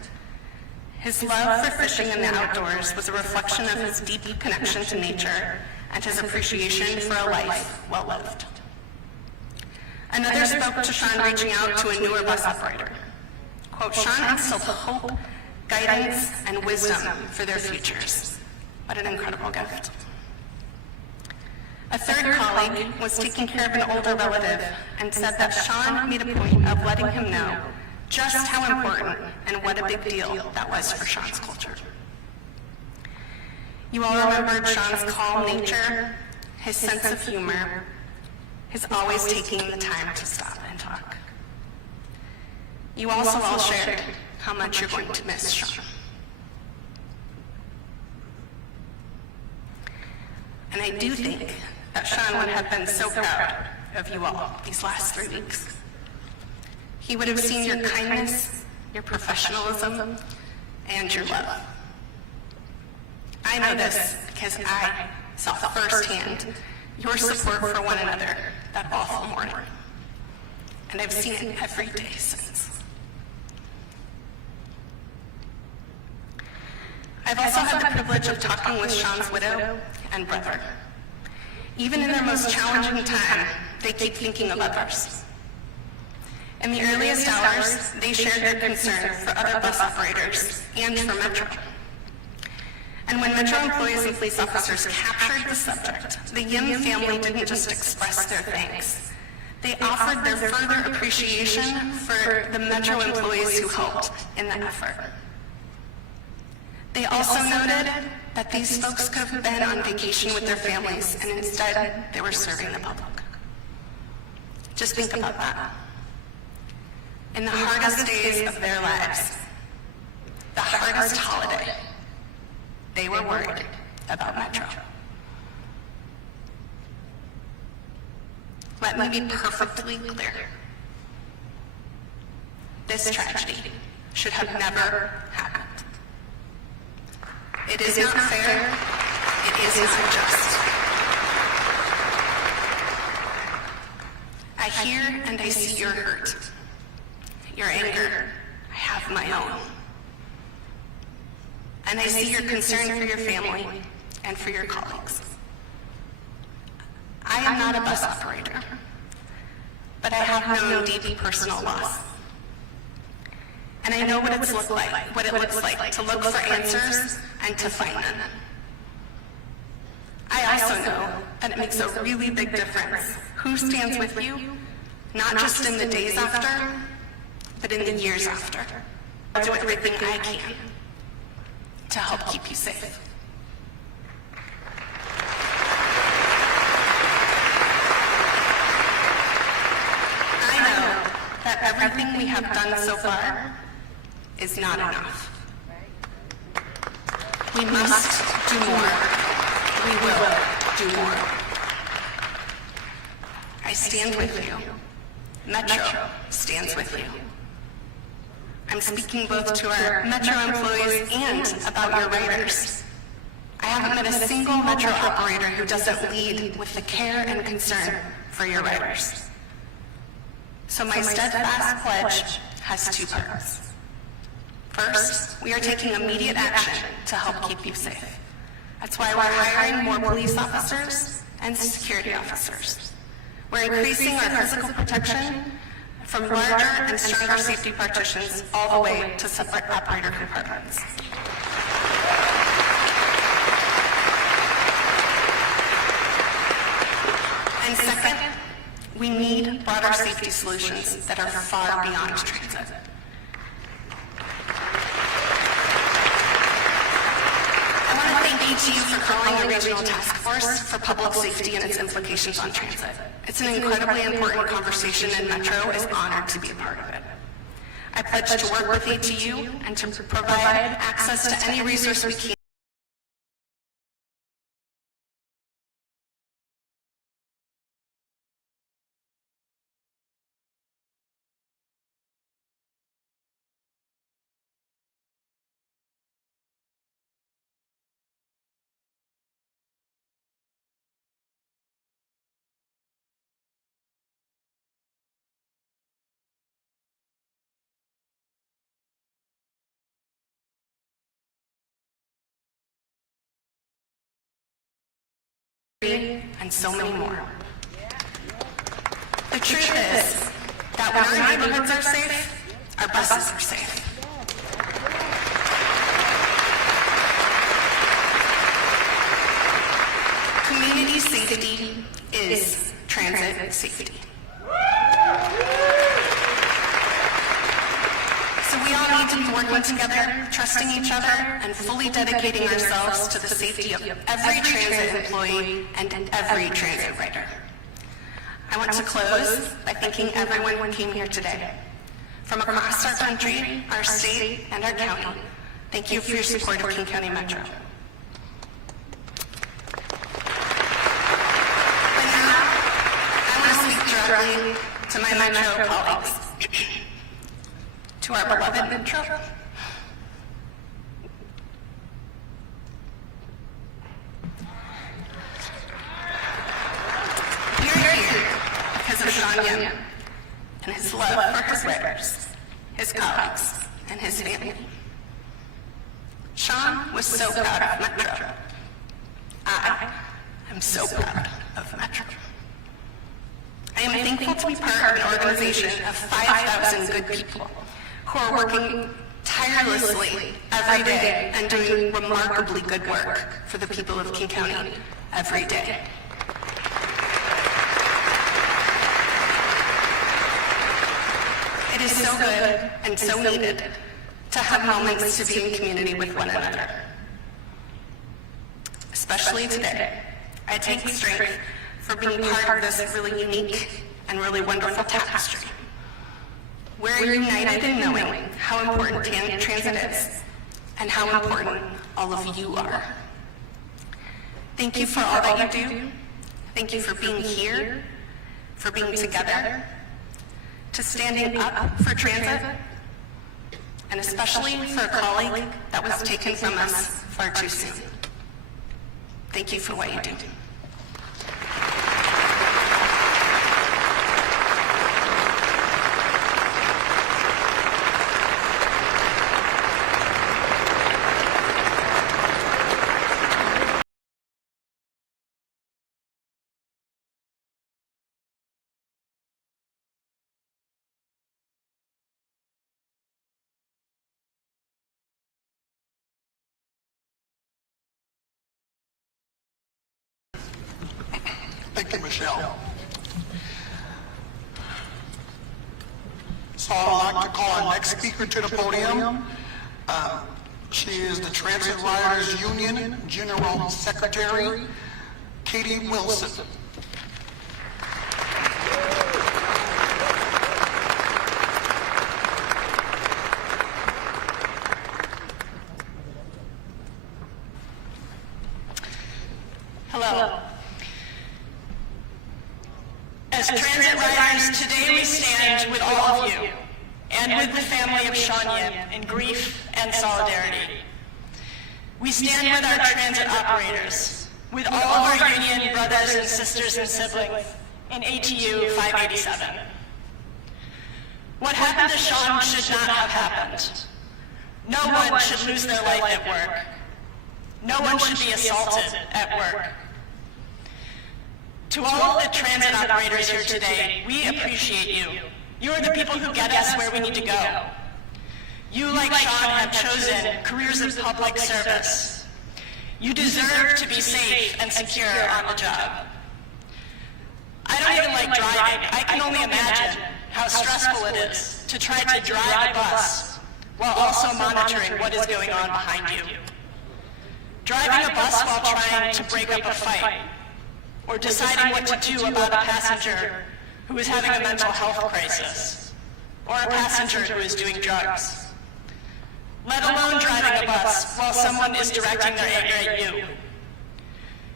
His love for fishing in the outdoors was a reflection of his deep connection to nature and his appreciation for a life well lived. Another spoke to Shawn reaching out to a newer bus operator. Quote, "Shawn instilled hope, guidance, and wisdom for their futures." What an incredible gift. A third colleague was taking care of an older relative and said that Shawn made a point of letting him know just how important and what a big deal that was for Shawn's culture. You all remembered Shawn's calm nature, his sense of humor, his always taking the time to stop and talk. You also all shared how much you're going to miss Shawn. And I do think that Shawn would have been so proud of you all these last 3 weeks. He would have seen your kindness, your professionalism, and your love. I know this because I saw firsthand your support for one another that awful morning. And I've seen it every day since. I've also had the privilege of talking with Shawn's widow and brother. Even in their most challenging time, they keep thinking of others. In the earliest hours, they shared their concern for other bus operators and for Metro. And when Metro employees and police officers captured the subject, the Yim family didn't just express their thanks. They offered their further appreciation for the Metro employees who helped in the effort. They also noted that these folks could have been on vacation with their families, and instead they were serving the public. Just think about that. In the hardest days of their lives, the hardest holiday, they were worried about Metro. Let me be perfectly clear. This tragedy should have never happened. It is not fair. It is not just. I hear and I see your hurt, your anger. I have my own. And I see your concern for your family and for your colleagues. I am not a bus operator, but I have known deep personal loss. And I know what it looks like to look for answers and to find them. I also know that it makes a really big difference who stands with you, not just in the days after, but in the years after. I'll do everything I can to help keep you safe. I know that everything we have done so far is not enough. We must do more. We will do more. I stand with you. Metro stands with you. I'm speaking both to our Metro employees and about your riders. I haven't met a single Metro operator who doesn't lead with the care and concern for your riders. So my steadfast pledge has two parts. First, we are taking immediate action to help keep you safe. That's why we're hiring more police officers and security officers. We're increasing our physical protection from larger and stronger safety partitions all the way to separate operator compartments. And second, we need broader safety solutions that are far beyond transit. I want to thank ATU for calling a regional task force for public safety and its implications on transit. It's an incredibly important conversation, and Metro is honored to be a part of it. I pledge to work with ATU and to provide access to any resource we can. And so many more. The truth is that when our neighborhoods are safe, our buses are safe. Community safety is transit safety. So we all need to be working together, trusting each other, and fully dedicating ourselves to the safety of every transit employee and every transit rider. I want to close by thanking everyone who came here today. From across our country, our state, and our county, thank you for your support of King County Metro. But now, I want to speak directly to my Metro colleagues. To our beloved Metro. We are here because of Shawn Yim and his love for his riders, his colleagues, and his family. Shawn was so proud of Metro. I am so proud of Metro. I am thankful to be part of an organization of 5,000 good people who are working tirelessly every day and doing remarkably good work for the people of King County every day. It is so good and so needed to have moments to be in community with one another. Especially today, I take strength for being part of this really unique and really wonderful tapestry. We're united in knowing how important transit is and how important all of you are. Thank you for all that you do. Thank you for being here, for being together, to standing up for transit, and especially for a colleague that was taken from us far too soon. Thank you for what you do. Thank you, Michelle. So I'd like to call our next speaker to the podium, She is the Transit Riders Union General Secretary, Katie Wilson. Hello. As transit riders, today we stand with all of you and with the family of Shawn Yim in grief and solidarity. We stand with our transit operators, with all of our union brothers and sisters and siblings in ATU 587. What happened to Shawn should not have happened. No one should lose their life at work. No one should be assaulted at work. To all of the transit operators here today, we appreciate you. You are the people who get us where we need to go. You, like Shawn, have chosen careers of public service. You deserve to be safe and secure on the job. I don't even like driving. I can only imagine how stressful it is to try to drive a bus while also monitoring what is going on behind you. Driving a bus while trying to break up a fight, or deciding what to do about a passenger who is having a mental health crisis, or a passenger who is doing drugs. Let alone driving a bus while someone is directing their anger at you.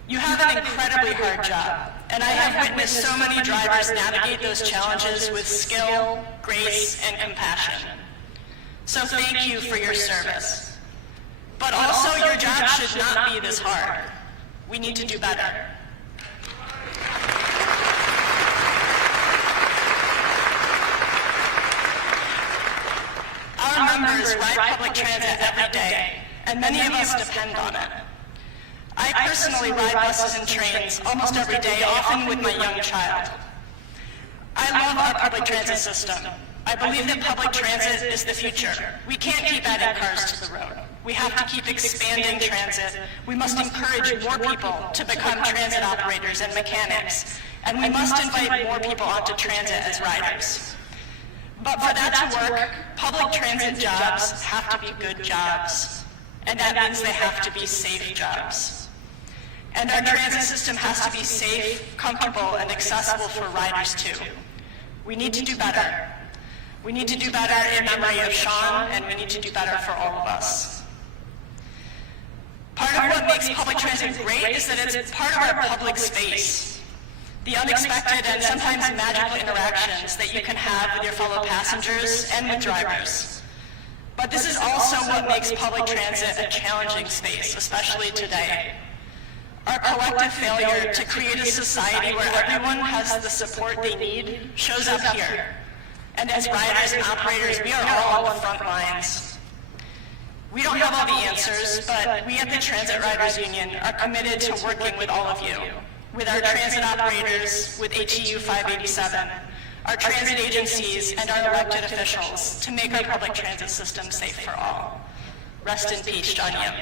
You have an incredibly hard job, and I have witnessed so many drivers navigate those challenges with skill, grace, and compassion. So thank you for your service. But also, your job should not be this hard. We need to do better. Our members ride public transit every day, and many of us depend on it. I personally ride buses and trains almost every day, often with my young child. I love our public transit system. I believe that public transit is the future. We can't keep adding cars to the road. We have to keep expanding transit. We must encourage more people to become transit operators and mechanics. And we must invite more people onto transit as riders. But for that to work, public transit jobs have to be good jobs. And that means they have to be safe jobs. And our transit system has to be safe, comfortable, and accessible for riders too. We need to do better. We need to do better in memory of Shawn, and we need to do better for all of us. Part of what makes public transit great is that it's part of our public space. The unexpected and sometimes magical interactions that you can have with your fellow passengers and with drivers. But this is also what makes public transit a challenging space, especially today. Our collective failure to create a society where everyone has the support they need shows up here. And as riders and operators, we are all on the front lines. We don't have all the answers, but we at the Transit Riders Union are committed to working with all of you, with our transit operators, with ATU 587, our transit agencies, and our elected officials to make our public transit system safe for all. Rest in peace, Shawn Yim.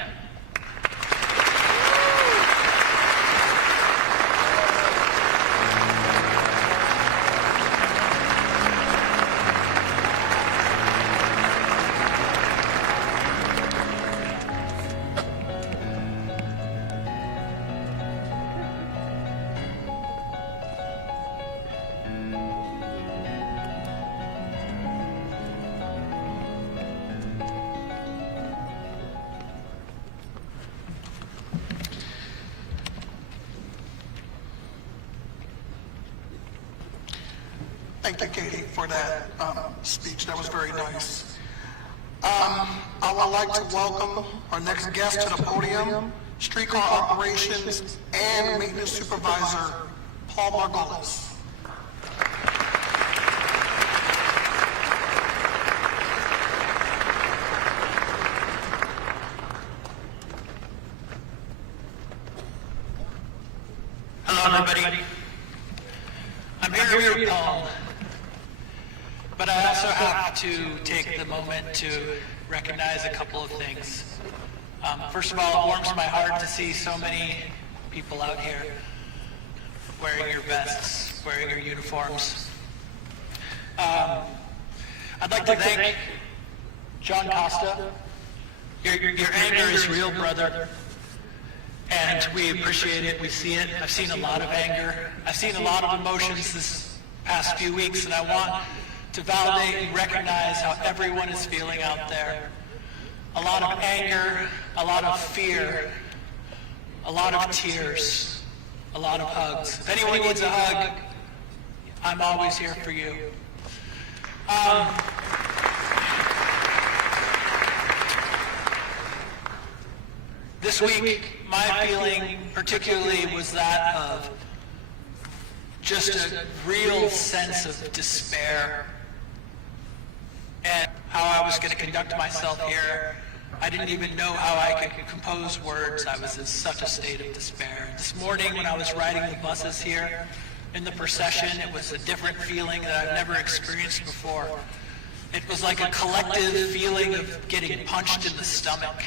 Thank you, Katie, for that speech. That was very nice. I would like to welcome our next guest to the podium, Streetcar Operations and Maintenance Supervisor, Paul Margolis. Hello, everybody. I'm here with Paul, but I also have to take the moment to recognize a couple of things. First of all, it warms my heart to see so many people out here wearing your vests, wearing your uniforms. I'd like to thank John Costa Your anger is real, brother. And we appreciate it. We see it. I've seen a lot of anger. I've seen a lot of emotions this past few weeks, and I want to validate and recognize how everyone is feeling out there. A lot of anger, a lot of fear, a lot of tears, a lot of hugs. If anyone needs a hug, I'm always here for you. This week, my feeling particularly was that of just a real sense of despair and how I was going to conduct myself here. I didn't even know how I could compose words. I was in such a state of despair. This morning when I was riding the buses here in the procession, it was a different feeling that I've never experienced before. It was like a collective feeling of getting punched in the stomach.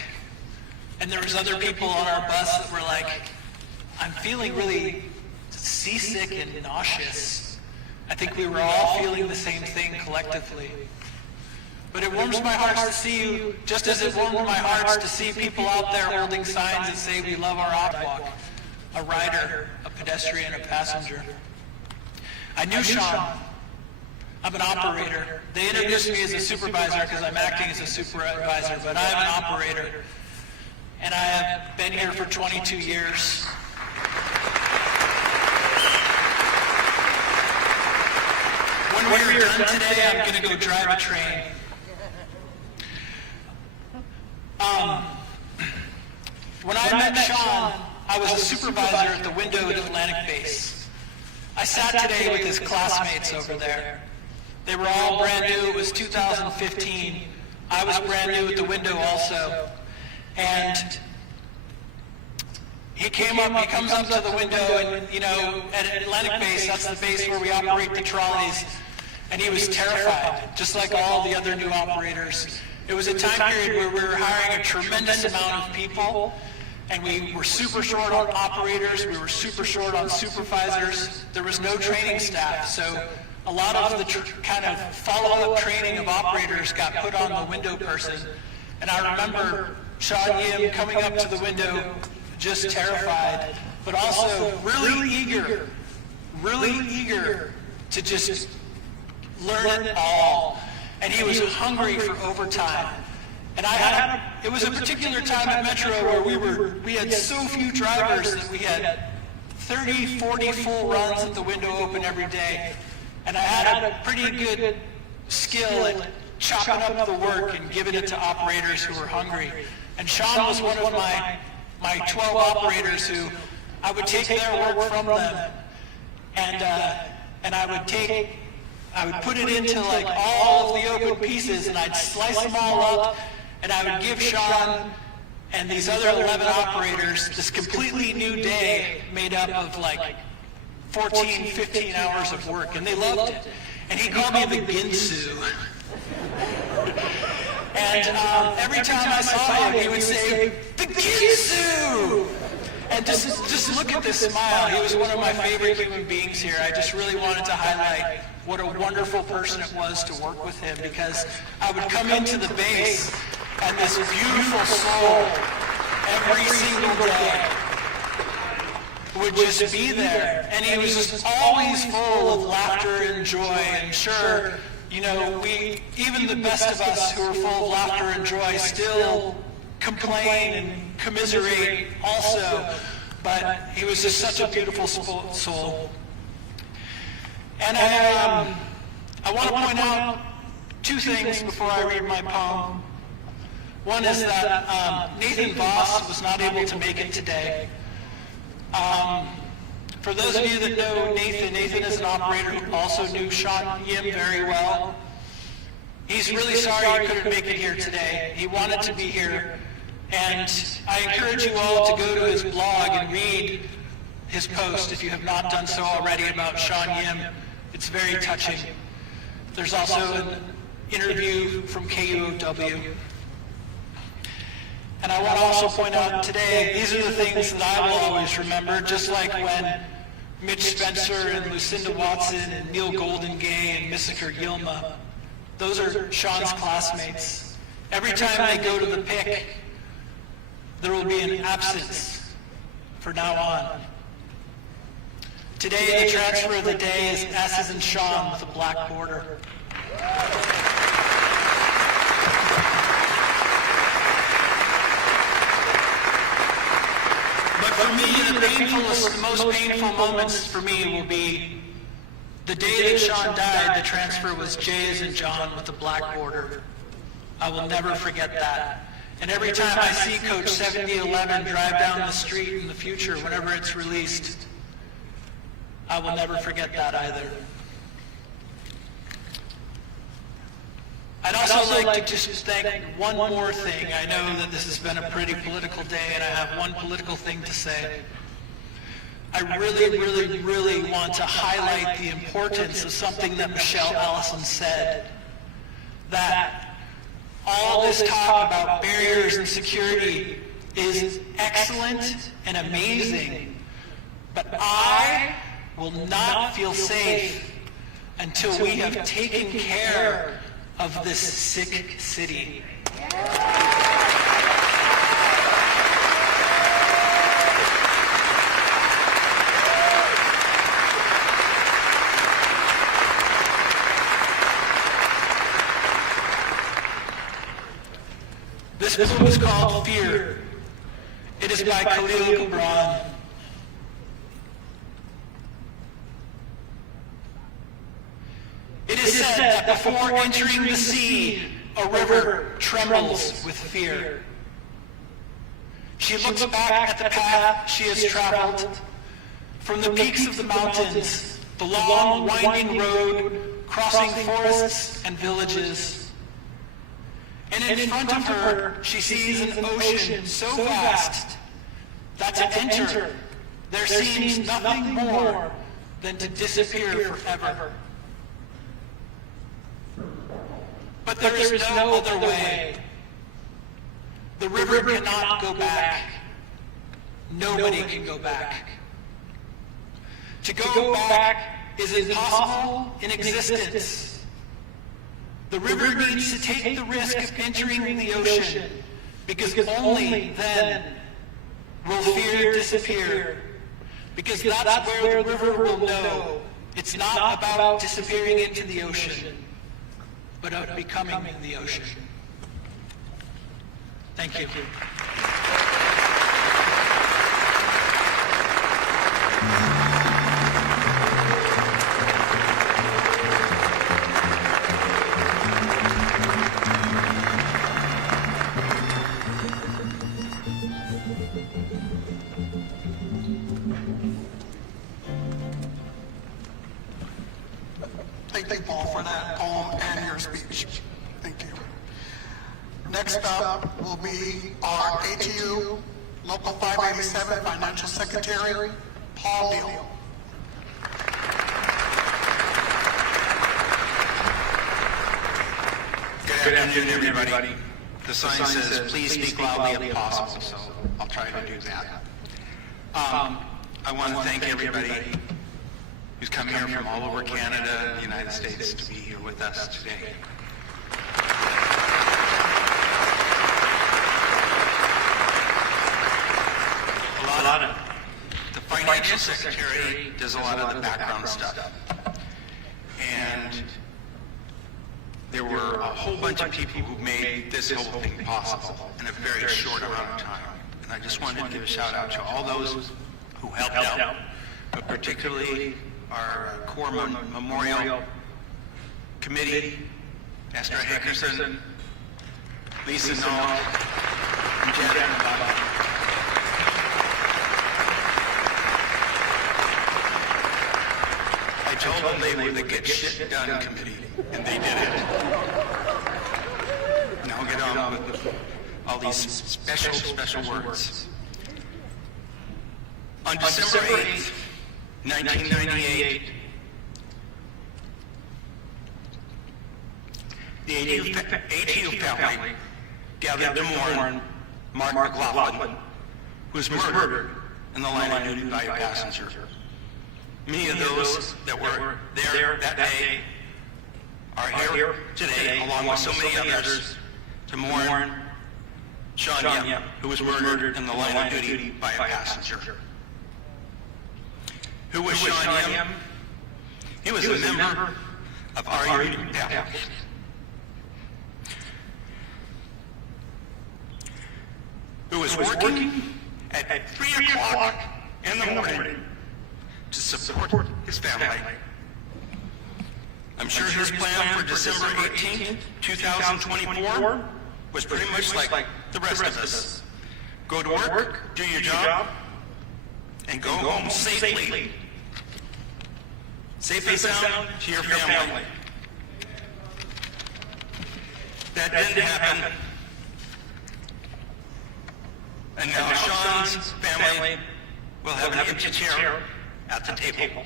And there was other people on our bus that were like, I'm feeling really seasick and nauseous. I think we were all feeling the same thing collectively. But it warms my heart to see you, just as it warmed my heart to see people out there holding signs that say we love our sidewalk, a rider, a pedestrian, a passenger. I knew Shawn. I'm an operator. They introduced me as a supervisor because I'm acting as a supervisor, but I'm an operator. And I have been here for 22 years. When we're done today, I'm going to go drive a train. When I met Shawn, I was a supervisor at the window at Atlantic Base. I sat today with his classmates over there. They were all brand new. It was 2015. I was brand new at the window also. And he comes up to the window, and, you know, at Atlantic Base, that's the base where we operate the trolleys, and he was terrified, just like all the other new operators. It was a time period where we were hiring a tremendous amount of people, and we were super short on operators, we were super short on supervisors. There was no training staff, so a lot of the kind of follow-up training of operators got put on the window person. And I remember Shawn Yim coming up to the window just terrified, but also really eager to just learn it all. And he was hungry for overtime. And it was a particular time at Metro where we had so few drivers that we had 30, 40 full runs at the window open every day. And I had a pretty good skill at chopping up the work and giving it to operators who were hungry. And Shawn was one of my 12 operators who I would take their work from them, and I would put it into like all of the open pieces, and I'd slice them all up, and I would give Shawn and these other 11 operators this completely new day made up of like 14, 15 hours of work, and they loved it. And he called me the Ginsu. And every time I saw him, he would say, "The Ginsu!" And just look at this smile. He was one of my favorite human beings here. I just really wanted to highlight what a wonderful person it was to work with him, because I would come into the base and this beautiful soul every single day would just be there. And he was just always full of laughter and joy. And sure, you know, even the best of us who are full of laughter and joy still complain and commiserate also. But he was just such a beautiful soul. And I want to point out two things before I read my poem. One is that Nathan Voss was not able to make it today. For those of you that know Nathan is an operator who also knew Shawn Yim very well. He's really sorry he couldn't make it here today. He wanted to be here. And I encourage you all to go to his blog and read his post if you have not done so already about Shawn Yim. It's very touching. There's also an interview from KOMO. And I want to also point out today, these are the things that I will always remember, just like when Mitch Spencer and Lucinda Watson and Neil Goldengay and Missika Yilma, those are Shawn's classmates. Every time they go to the pick, there will be an absence from now on. Today, the transfer of the day is S's and Shawn with a black border. But for me, the most painful moments for me will be the day that Shawn died. The transfer was J's and John with the black border. I will never forget that. And every time I see Coach 7011 drive down the street in the future, whenever it's released, I will never forget that either. I'd also like to just thank one more thing. I know that this has been a pretty political day, and I have one political thing to say. I really want to highlight the importance of something that Michelle Allison said, that all this talk about barriers and security is excellent and amazing, but I will not feel safe until we have taken care of this sick city. This book is called Fear. It is by Khalil Gibran. It is said that before entering the sea, a river trembles with fear. She looks back at the path she has traveled, from the peaks of the mountains, the long winding road, crossing forests and villages. And in front of her, she sees an ocean so vast that to enter, there seems nothing more than to disappear forever. But there is no other way. The river cannot go back. Nobody can go back. To go back is impossible in existence. The river needs to take the risk of entering the ocean, because only then will fear disappear. Because that's where the river will know it's not about disappearing into the ocean, but of becoming in the ocean. Thank you. Thank you, Paul, for that poem and your speech. Thank you. Next up will be our ATU Local 587 Financial Secretary, Paul Neal. Good afternoon, everybody. The sign says, please speak loudly if possible, so I'll try to do that. I want to thank everybody who's come here from all over Canada and the United States to be here with us today. The Financial Secretary does a lot of the background stuff. And there were a whole bunch of people who made this whole thing possible in a very short amount of time. And I just wanted to give a shout out to all those who helped out, but particularly our KOMO Memorial Committee, Esther Hickerson, Lisa Knoll, and Janet Bobby. I told them they were the Get Shit Done Committee, and they did it. Now I'll get on with all these special words. On December 8th, 1998, the ATU family gathered to mourn Mark McLaughlin, who was murdered in the line of duty by a passenger. Many of those that were there that day are here today, along with so many others, to mourn Shawn Yim, who was murdered in the line of duty by a passenger. Who was Shawn Yim? He was a member of our union family. Who was working at 3 o'clock in the morning to support his family. I'm sure his plan for December 18th, 2024 was pretty much like the rest of us. Go to work, do your job, and go home safely. Safe and sound to your family. That didn't happen. And now Shawn's family will have an empty chair at the table.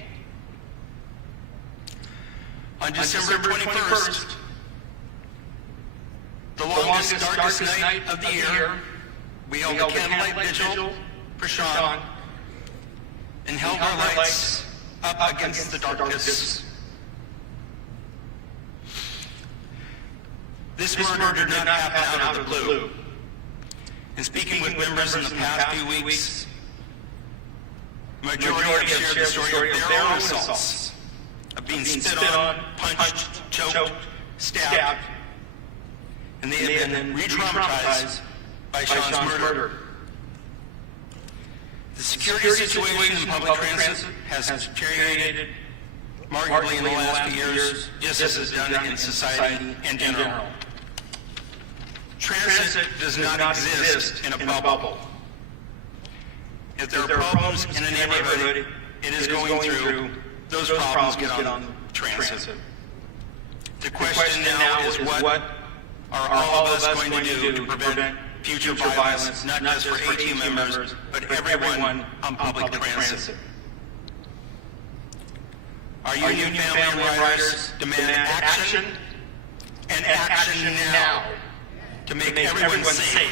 On December 21st, the longest, darkest night of the year, we held a candlelight vigil for Shawn and held our lights up against the darkness. This murder did not happen out of the blue. In speaking with members in the past few weeks, the majority have shared the story of their own assaults, of being spit on, punched, choked, stabbed, and they have been re-traumatized by Shawn's murder. The security situation in public transit has deteriorated markedly in the last few years, just as it's done in society in general. Transit does not exist in a bubble. If there are problems in a neighborhood, it is going through, those problems get on transit. The question now is what are all of us going to do to prevent future violence, not just for ATU members, but everyone on public transit? Our union family and riders demand action, and action now, to make everyone safe.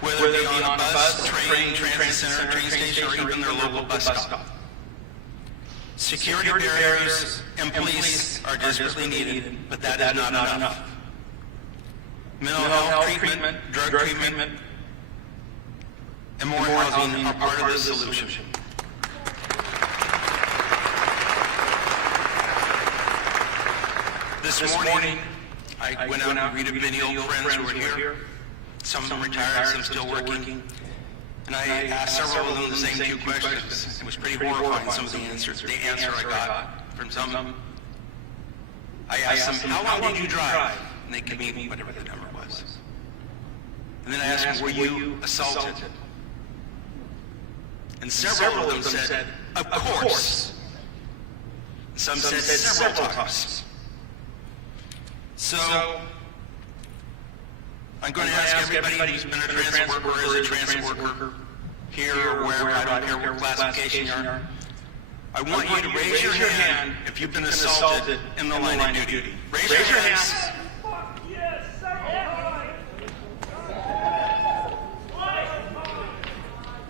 Whether it be on a bus, train, transit center, train station, or even their local bus stop. Security barriers and police are desperately needed, but that is not enough. Mental health treatment, drug treatment, and more housing are part of the solution. This morning, I went out and greeted many old friends who were here. Some of them retired, some still working. And I asked several of them the same two questions. It was pretty horrifying, some of the answer I got from some of them. I asked them, how long did you drive? And they gave me whatever the number was. And then I asked them, were you assaulted? And several of them said, of course. Some said several times. So, I'm going to ask everybody who's been a transit worker or is a transit worker here or wherever, I don't care what classification you are, I want you to raise your hand if you've been assaulted in the line of duty. Raise your hands.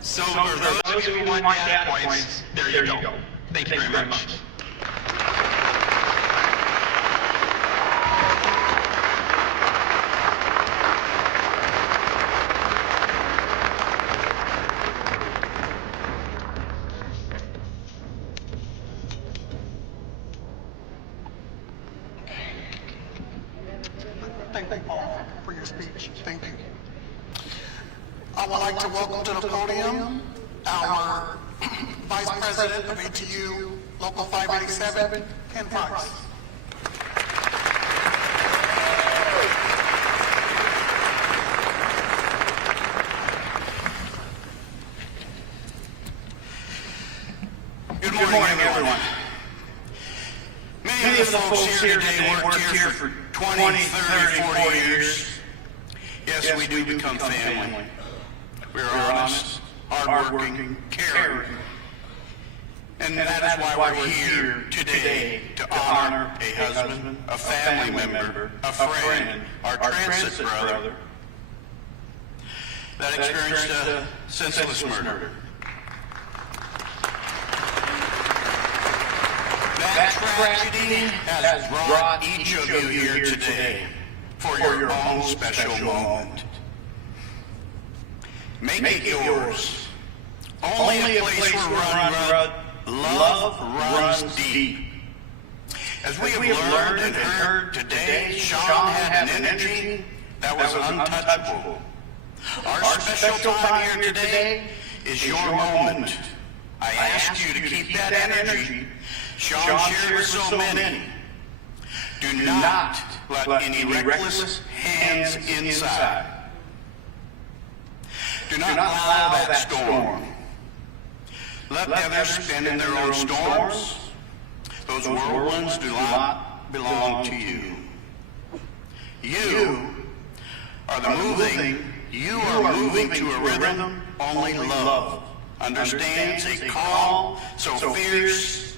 So for those of you who want data points, there you go. Thank you very much. Thank you, Paul, for your speech. Thank you. I would like to welcome to the podium our Vice President of ATU Local 587, Ken Price. Good morning, everyone. Many of the folks here today worked here for 20, 30, 40 years. Yes, we do become family. We're honest, hardworking, caring. And that is why we're here today to honor a husband, a family member, a friend, our transit brother that experienced a senseless murder. That tragedy has brought each of you here today for your own special moment. Make it yours. Only a place where love runs deep. As we have learned and heard today, Shawn had an energy that was untouchable. Our special time here today is your moment. I ask you to keep that energy Shawn shared with so many. Do not let any reckless hands inside. Do not allow that storm. Let others spin in their own storms. Those whirlwinds do not belong to you. You are moving to a rhythm only love understands, a calm so fierce.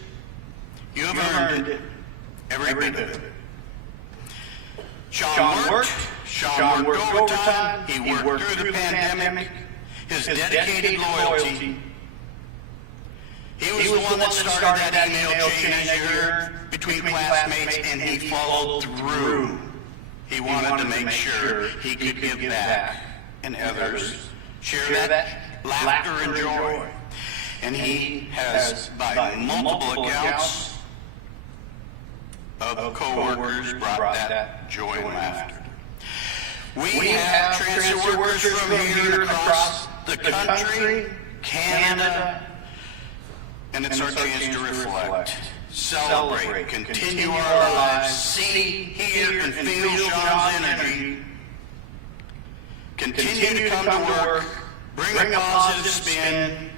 You have earned it, every bit of it. Shawn worked overtime. He worked through the pandemic. His dedicated loyalty. He was the one that started that email chain, as you heard, between classmates, and he followed through. He wanted to make sure he could give back, and others share that laughter and joy. And he has, by multiple accounts of co-workers, brought that joy and laughter. We have transit workers from here across the country, Canada, and it's our chance to reflect, celebrate, continue our lives, see, hear, and feel Shawn's energy, continue to come to work, bring a positive spin,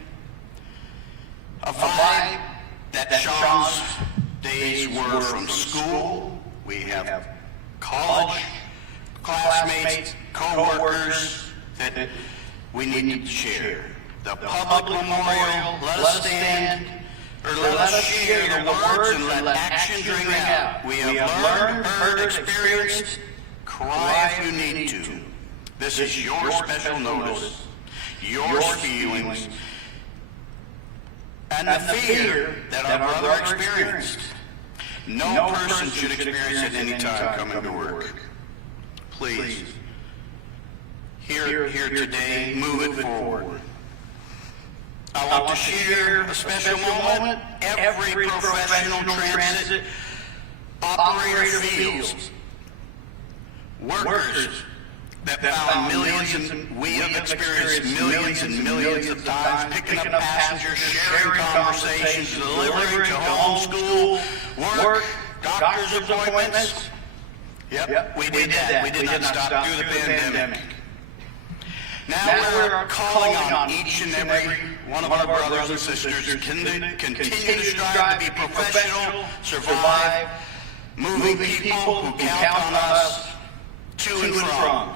a vibe that Shawn's days were from school. We have college classmates, co-workers that we need to share. The public memorial, let us stand, or let us share the words and let action ring out. We have learned, heard, experienced, cry if you need to. This is your special notice, your feelings, and the fear that our brother experienced. No person should experience at any time coming to work. Please, here today, move it forward. I want to share a special moment every professional transit operator feels. Workers that found millions, and we have experienced millions and millions of times, picking up passengers, sharing conversations, delivering to home, school, work, doctor's appointments. Yep, we did that. We did not stop through the pandemic. Now we're calling on each and every one of our brothers and sisters to continue to strive to be professional, survive, moving people who count on us to and from.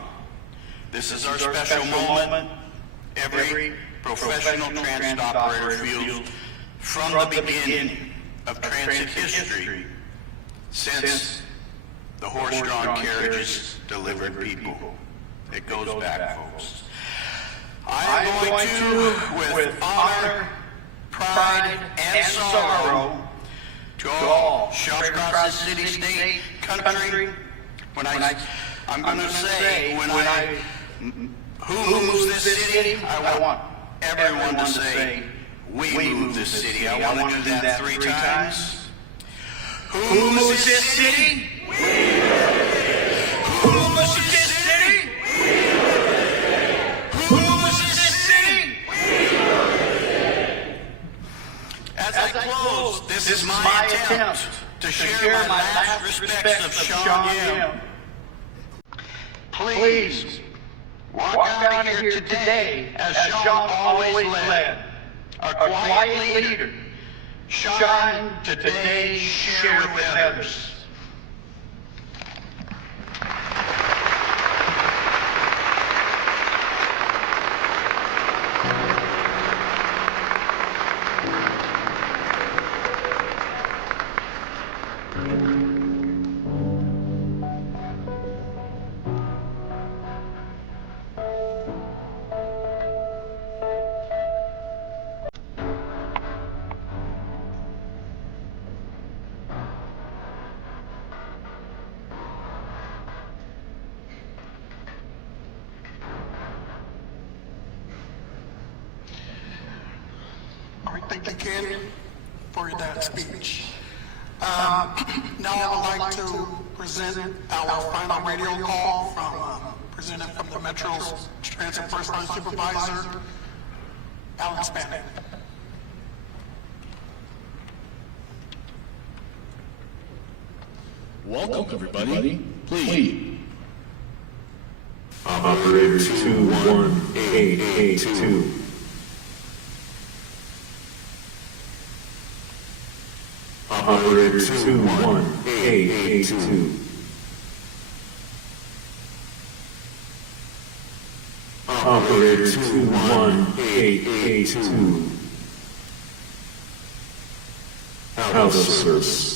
This is our special moment. Every professional transit operator feels from the beginning of transit history, since the horse-drawn carriages delivered people. It goes back, folks. I am going to, with honor, pride, and sorrow, to all shout across the city, state, country, I'm going to say, who moves this city? I want everyone to say, we move this city. I want to do that 3 times. Who moves this city? We move it. Who moves this city? We move it. Who moves this city? We move it. As I close, this is my attempt to share my last respects of Shawn Yim. Please, walk out of here today as Shawn always led. Our quiet leader. Shine today, share with others. thank you, Ken, for that speech. Now I would like to present our final radio call presented from the Metro's Transit First Line Supervisor, Alan Spannick. Welcome, everybody. Please. Operator 21882. Operator 21882. Operator 21882. Out of service.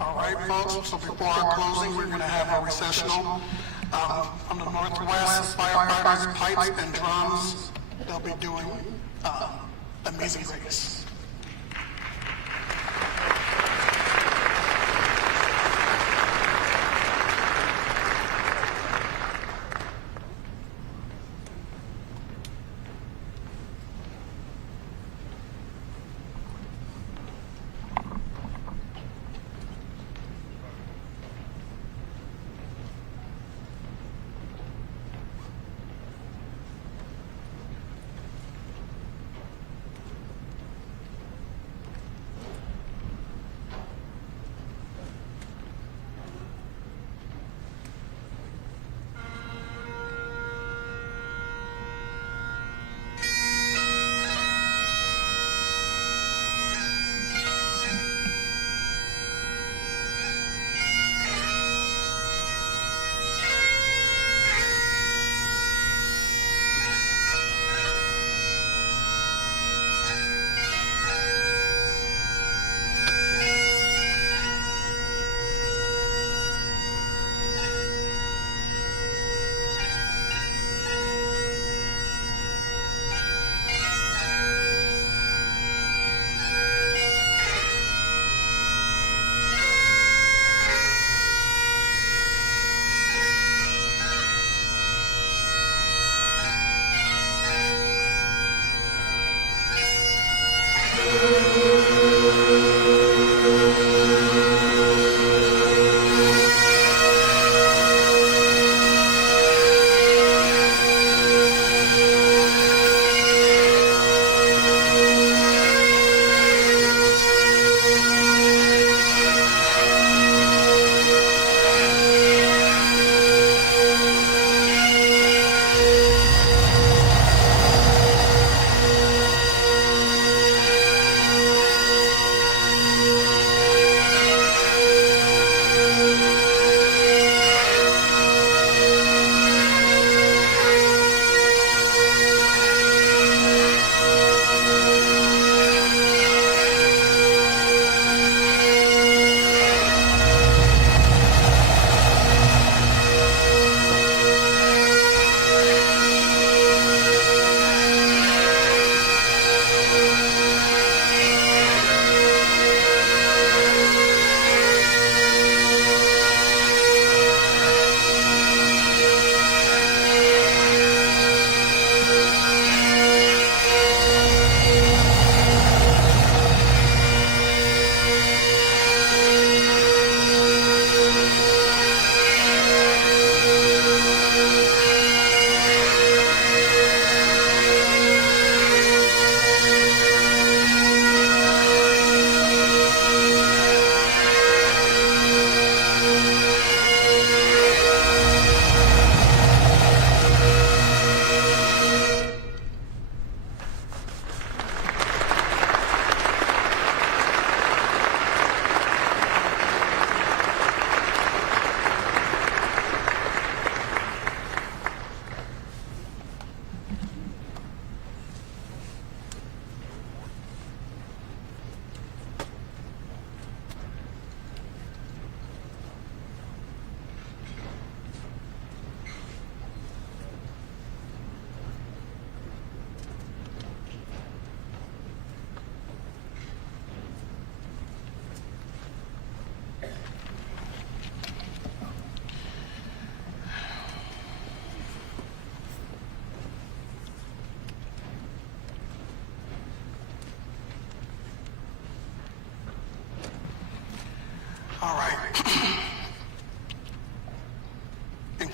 All right, folks, so before our closing, we're going to have a recessional. From the Northwest, firefighters, pipes, and drums, they'll be doing Amazing Grace.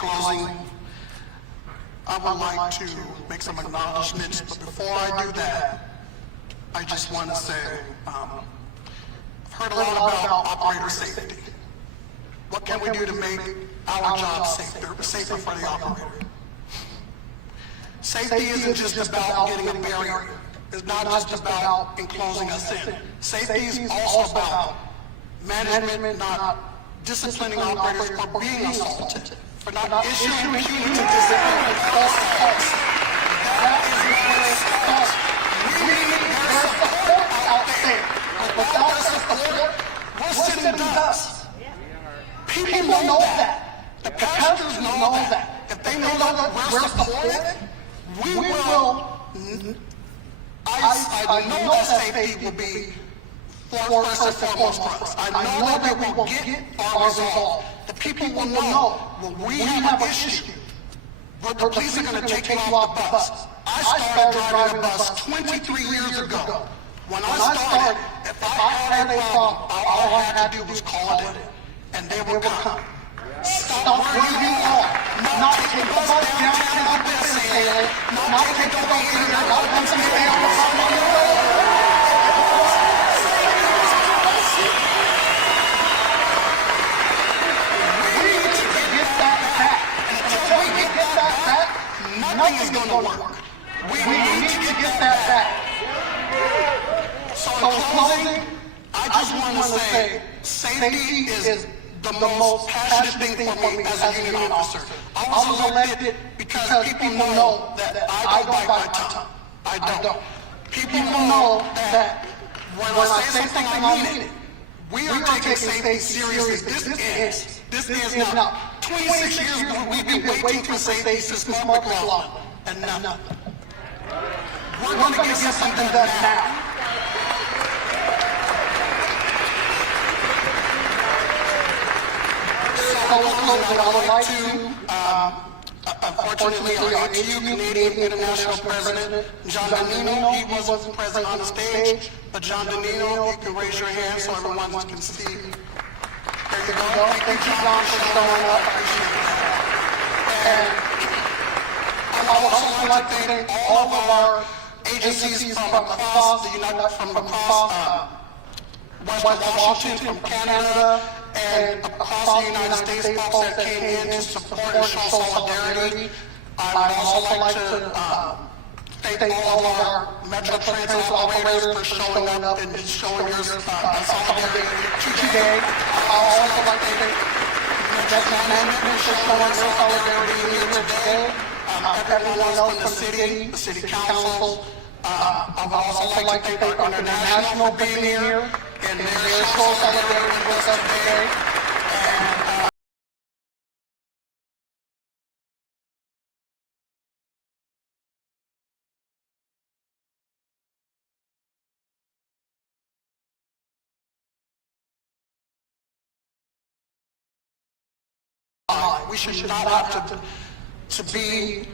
closing, I would like to make some acknowledgments, but before I do that, I just want to say, I've heard a lot about operator safety. What can we do to make our job safer for the operator? Safety isn't just about getting a barrier. It's not just about enclosing us in. Safety is also about management not disciplining operators for being assaulted, for not issuing punitive discipline with false reports. That is where it starts. We need their support out there. Without their support, we're sitting ducks. People know that. The pastors know that. If they know that we're supported, we will. I know that safety will be first and foremost for us. I know that we will get our resolve. The people will know when we have an issue, the police are going to take you off the bus. I started driving a bus 23 years ago. When I started, if I had a problem, all I had to do was call it in, and they would come. Stop where you are. Not take the bus downtown Winston-Salem. Not take the bus here. Not Winston-Salem. On the road. We need to get that back. And until we get that back, nothing is going to work. We need to get that back. So in closing, I just want to say, safety is the most passionate thing for me as a union officer. I was elected because people know that I don't bite my tongue. I don't. People know that when I say something, I mean it. We are taking safety seriously. This is now 26 years we've been waiting for safety since Marcus Law, and nothing. We're going to get something done now. So in closing, I would like to, unfortunately, our ATU Canadian International President, John Danino, he wasn't present on the stage, but John Danino, you can raise your hand so everyone can see. There you go. Thank you, John, for showing up. I appreciate that. And I would also like to thank all of our agencies from across the West Washington, from Canada, and across the United States, folks that came in to support and show solidarity. I would also like to thank all of our Metro Transit operators for showing up and showing your solidarity today. I would also like to thank Metro Management for showing their solidarity here today. Everyone else from the City Council. I would also like to thank our International for being here and their show solidarity with us today. And we should not have to be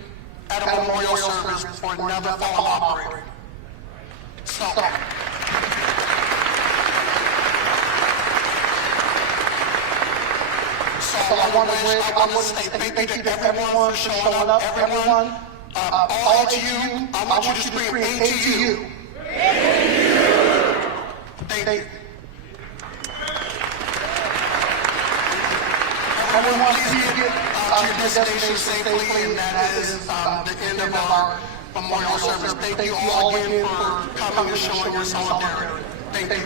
at a memorial service for another fallen operator. So I want to say thank you to everyone for showing up. Everyone, all of you, I want you to scream ATU. Thank you. Everyone, please get to your destination safely, and that is the end of our memorial service. Thank you all again for coming and showing your solidarity. Thank you.